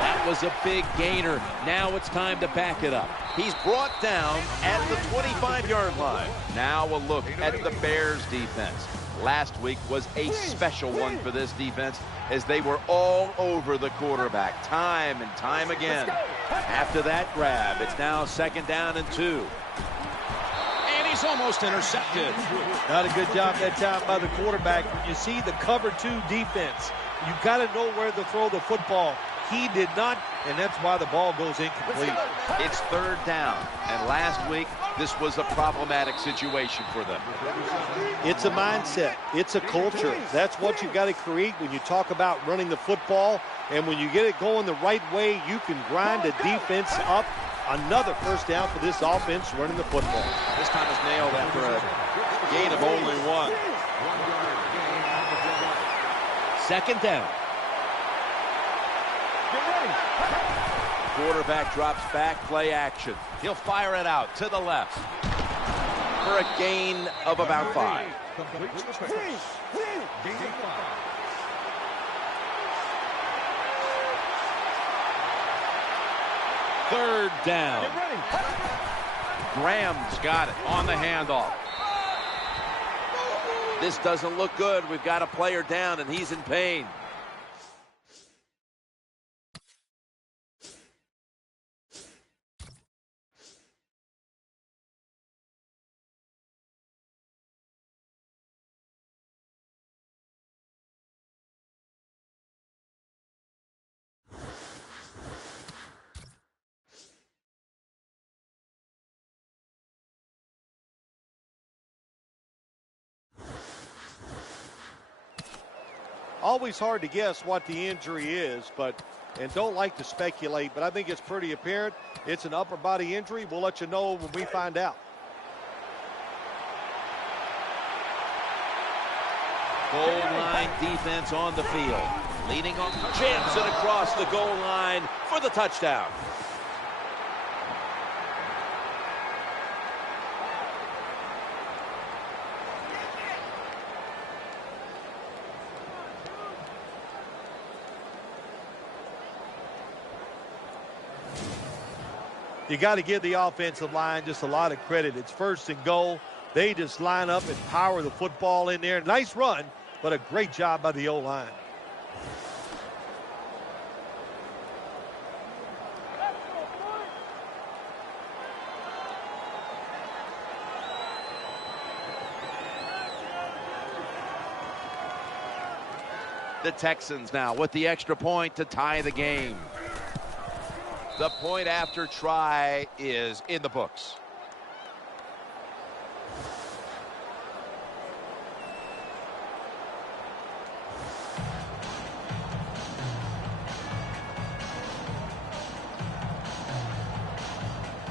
That was a big gainer. Now it's time to back it up. He's brought down at the 25-yard line. Now a look at the Bears defense. Last week was a special one for this defense as they were all over the quarterback time and time again. After that grab, it's now 2nd down and 2. And he's almost intercepted. Not a good job that time by the quarterback. When you see the cover 2 defense, you got to know where to throw the football. He did not, and that's why the ball goes incomplete. It's 3rd down, and last week this was a problematic situation for them. It's a mindset. It's a culture. That's what you got to create when you talk about running the football. And when you get it going the right way, you can grind the defense up. Another 1st down for this offense running the football. This time it's nailed after a gain of only 1. 2nd down. Quarterback drops back, play action. He'll fire it out to the left for a gain of about 5. Third down. Graham's got it on the handoff. This doesn't look good. We've got a player down, and he's in pain. Always hard to guess what the injury is, and don't like to speculate, but I think it's pretty apparent. It's an upper body injury. We'll let you know when we find out. Goal line defense on the field. Leaning on, jams it across the goal line for the touchdown. You got to give the offensive line just a lot of credit. It's 1st and goal. They just line up and power the football in there. Nice run, but a great job by the O-line. The Texans now with the extra point to tie the game. The point after try is in the books.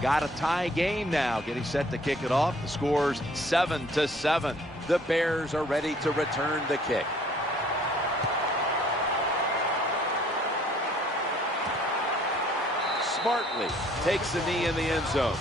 Got a tie game now. Getting set to kick it off. The score's 7-7. The Bears are ready to return the kick. Smartly takes the knee in the end zone.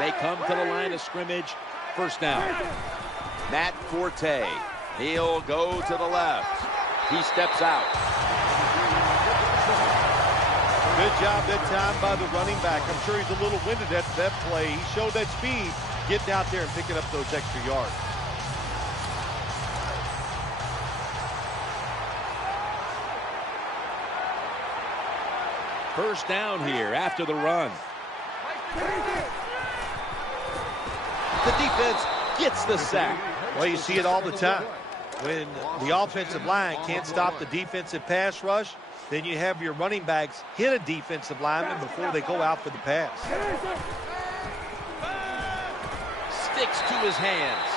They come to the line of scrimmage. 1st down. Matt Forte. He'll go to the left. He steps out. Good job that time by the running back. I'm sure he's a little winded after that play. He showed that speed, getting out there and picking up those extra yards. First down here after the run. The defense gets the sack. Well, you see it all the time. When the offensive line can't stop the defensive pass rush, then you have your running backs hit a defensive lineman before they go out for the pass. Sticks to his hands.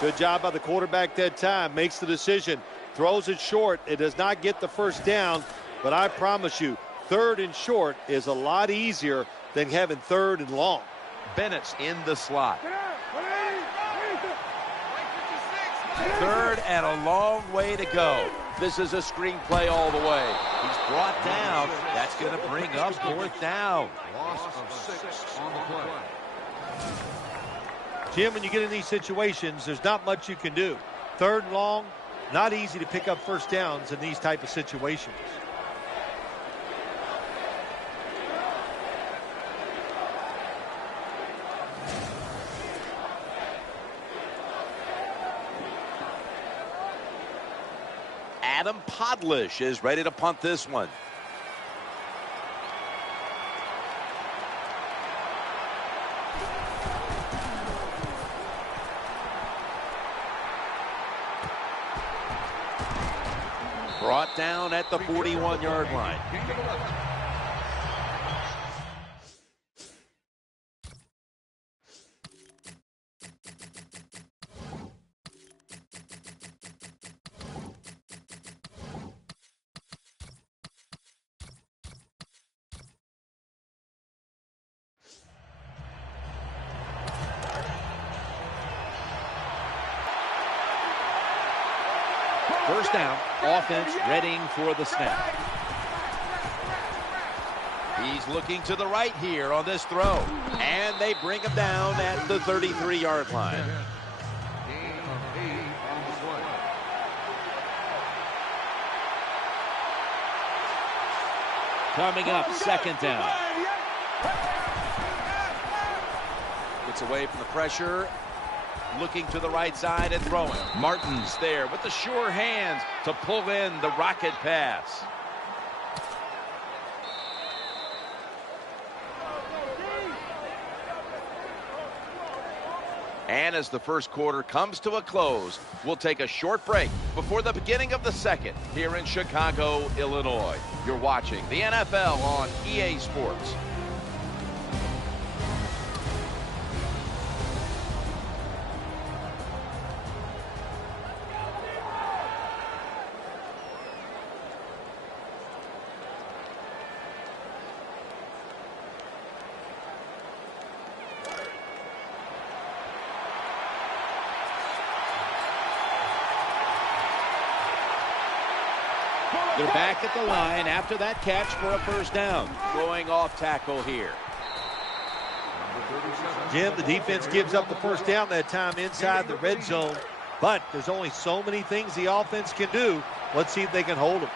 Good job by the quarterback that time. Makes the decision. Throws it short. It does not get the first down, but I promise you, 3rd and short is a lot easier than having 3rd and long. Bennett's in the slot. 3rd and a long way to go. This is a screen play all the way. He's brought down. That's going to bring up 4th down. Loss of 6 on the play. Jim, when you get in these situations, there's not much you can do. 3rd and long, not easy to pick up first downs in these type of situations. Adam Podlish is ready to punt this one. Brought down at the 41-yard line. First down, offense readying for the snap. He's looking to the right here on this throw. And they bring him down at the 33-yard line. Gain of 8 on the play. Coming up, 2nd down. Gets away from the pressure. Looking to the right side and throwing. Martin's there with the sure hands to pull in the rocket pass. And as the first quarter comes to a close, we'll take a short break before the beginning of the second here in Chicago, Illinois. You're watching the NFL on EA Sports. They're back at the line after that catch for a first down. Going off tackle here. Jim, the defense gives up the first down that time inside the red zone, but there's only so many things the offense can do. Let's see if they can hold them.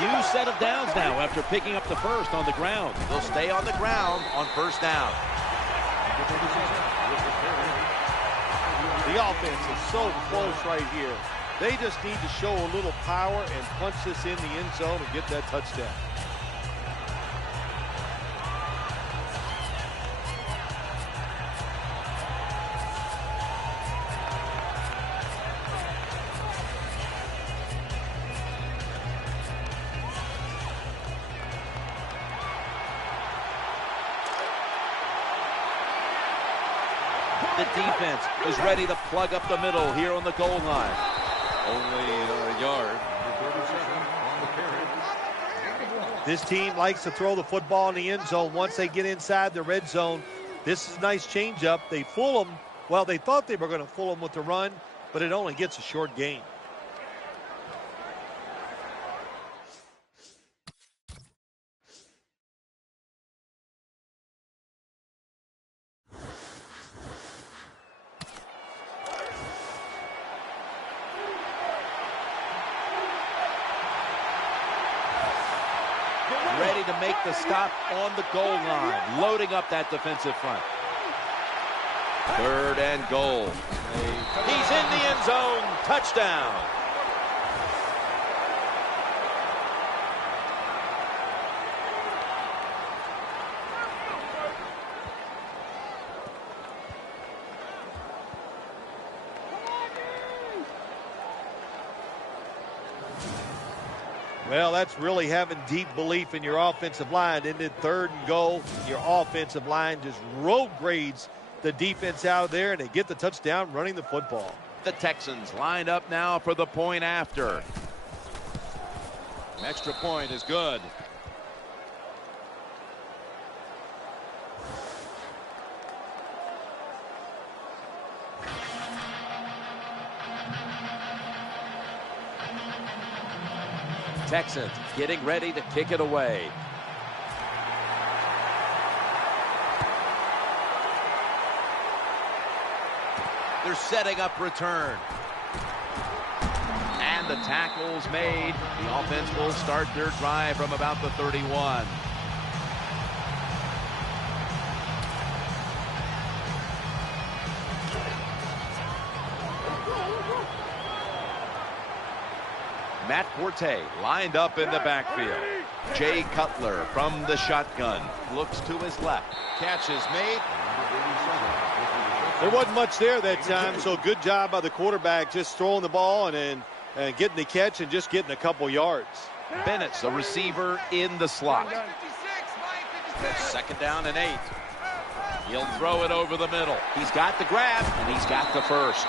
New set of downs now after picking up the first on the ground. They'll stay on the ground on first down. The offense is so close right here. They just need to show a little power and punch this in the end zone and get that touchdown. The defense is ready to plug up the middle here on the goal line. Only a yard. This team likes to throw the football in the end zone once they get inside the red zone. This is a nice changeup. They fool them. Well, they thought they were going to fool them with the run, but it only gets a short gain. trying to make the stop on the goal line, loading up that defensive front. 3rd and goal. He's in the end zone. Touchdown. Well, that's really having deep belief in your offensive line. And then 3rd and goal, your offensive line just road grades the defense out there, and they get the touchdown running the football. The Texans lined up now for the point after. Extra point is good. Texans getting ready to kick it away. They're setting up return. And the tackle's made. The offense will start their drive from about the 31. Matt Forte lined up in the backfield. Jay Cutler from the shotgun. Looks to his left. Catch is made. There wasn't much there that time, so good job by the quarterback just throwing the ball and getting the catch and just getting a couple yards. Bennett's the receiver in the slot. 2nd down and 8. He'll throw it over the middle. He's got the grab, and he's got the first.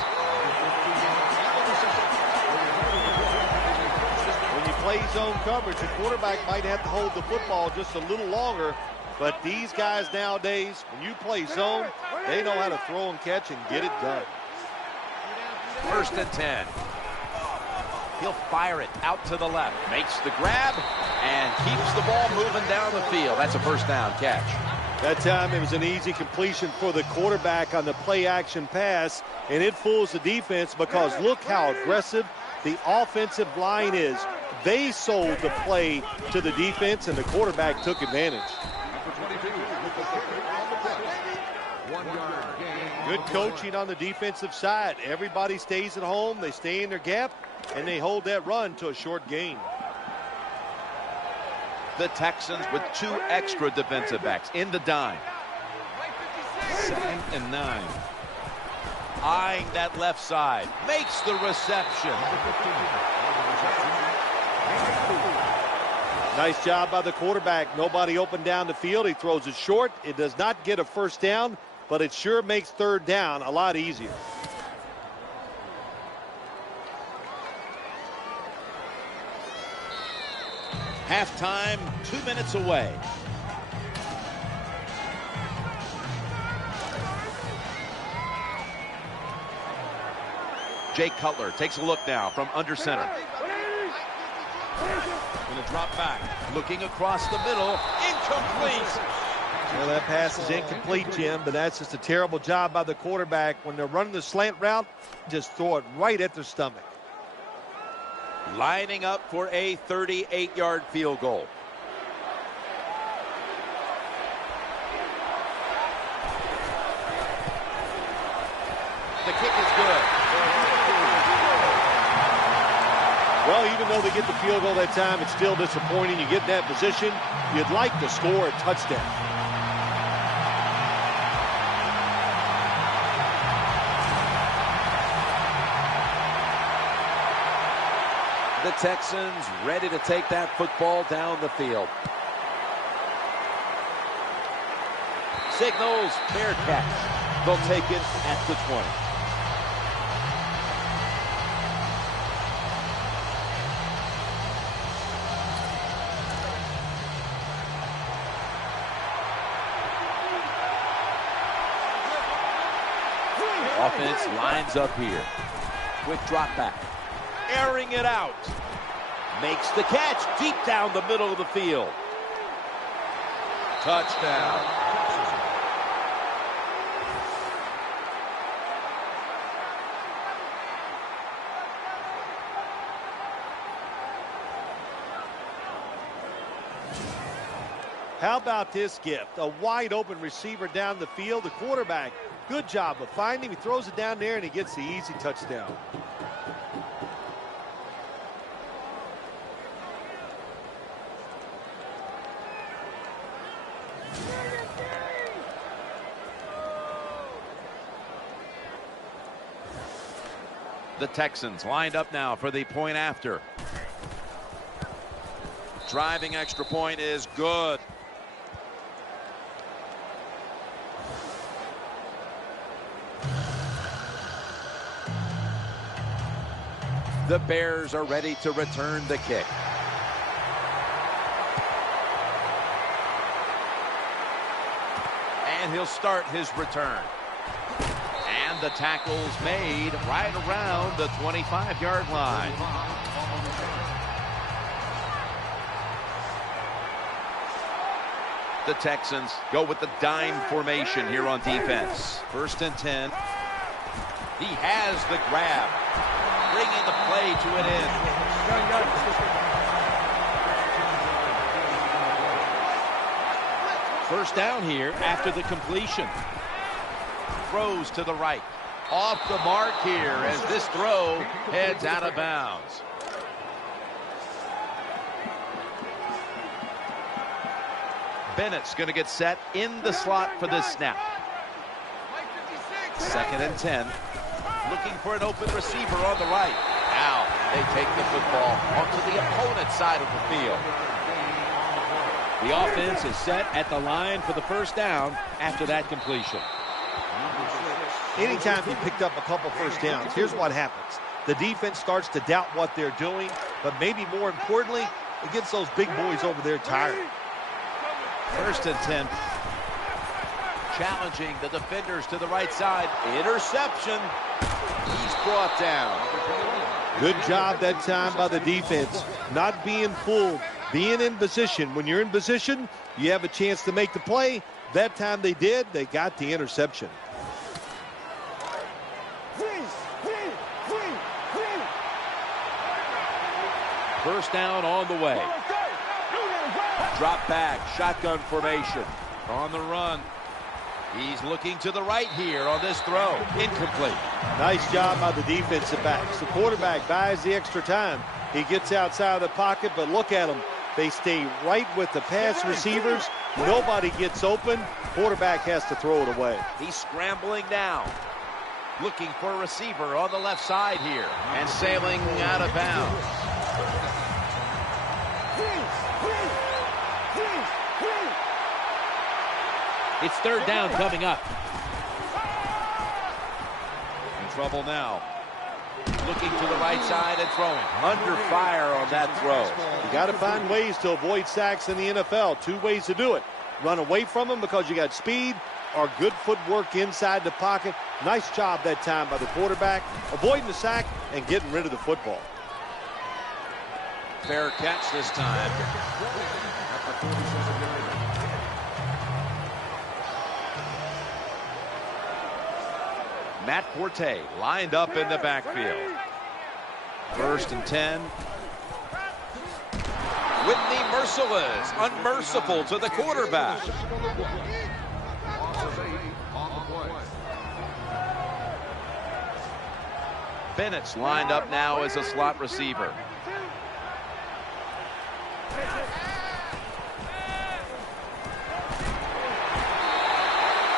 When you play zone coverage, the quarterback might have to hold the football just a little longer. But these guys nowadays, when you play zone, they know how to throw and catch and get it done. 1st and 10. He'll fire it out to the left. Makes the grab and keeps the ball moving down the field. That's a 1st down catch. That time it was an easy completion for the quarterback on the play action pass, and it fools the defense because look how aggressive the offensive line is. They sold the play to the defense, and the quarterback took advantage. Good coaching on the defensive side. Everybody stays at home. They stay in their gap, and they hold that run to a short gain. The Texans with 2 extra defensive backs in the dime. 2nd and 9. Eyeing that left side. Makes the reception. Nice job by the quarterback. Nobody open down the field. He throws it short. It does not get a 1st down, but it sure makes 3rd down a lot easier. Halftime, 2 minutes away. Jay Cutler takes a look now from under center. Going to drop back. Looking across the middle. Incomplete. Well, that pass is incomplete, Jim, but that's just a terrible job by the quarterback. When they're running the slant route, just throw it right at their stomach. Lining up for a 38-yard field goal. The kick is good. Well, even though they get the field goal that time, it's still disappointing. You get in that position, you'd like to score a touchdown. The Texans ready to take that football down the field. Signals fair catch. They'll take it at the 20. Offense lines up here. Quick drop back. Airing it out. Makes the catch deep down the middle of the field. Touchdown. How about this gift? A wide open receiver down the field. The quarterback, good job of finding him. He throws it down there and he gets the easy touchdown. The Texans lined up now for the point after. Driving extra point is good. The Bears are ready to return the kick. And he'll start his return. And the tackle's made right around the 25-yard line. The Texans go with the dime formation here on defense. 1st and 10. He has the grab, bringing the play to an end. First down here after the completion. Throws to the right. Off the mark here as this throw heads out of bounds. Bennett's going to get set in the slot for this snap. 2nd and 10. Looking for an open receiver on the right. Now they take the football onto the opponent's side of the field. The offense is set at the line for the first down after that completion. Anytime you picked up a couple first downs, here's what happens. The defense starts to doubt what they're doing, but maybe more importantly, it gets those big boys over there tired. 1st and 10. Challenging the defenders to the right side. Interception. He's brought down. Good job that time by the defense. Not being fooled, being in position. When you're in position, you have a chance to make the play. That time they did. They got the interception. First down on the way. Drop back, shotgun formation. On the run. He's looking to the right here on this throw. Incomplete. Nice job by the defensive backs. The quarterback buys the extra time. He gets outside of the pocket, but look at them. They stay right with the pass receivers. Nobody gets open. Quarterback has to throw it away. He's scrambling down. Looking for a receiver on the left side here. And sailing out of bounds. It's 3rd down coming up. In trouble now. Looking to the right side and throwing. Under fire on that throw. You got to find ways to avoid sacks in the NFL. 2 ways to do it. Run away from them because you got speed, or good footwork inside the pocket. Nice job that time by the quarterback, avoiding the sack and getting rid of the football. Fair catch this time. Matt Forte lined up in the backfield. 1st and 10. Whitney Merciless, unmerciful to the quarterback. Bennett's lined up now as a slot receiver.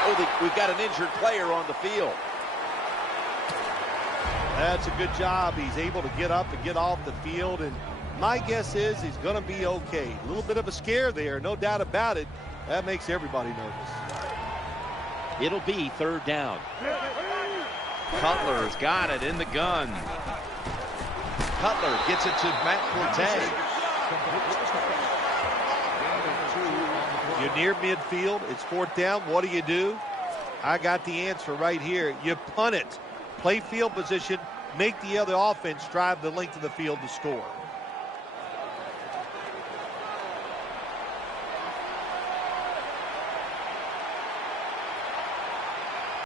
Oh, we've got an injured player on the field. That's a good job. He's able to get up and get off the field, and my guess is he's going to be okay. A little bit of a scare there, no doubt about it. That makes everybody nervous. It'll be 3rd down. Cutler's got it in the gun. Cutler gets it to Matt Forte. You're near midfield. It's 4th down. What do? I got the answer right here. You punt it. Play field position. Make the other offense drive the length of the field to score.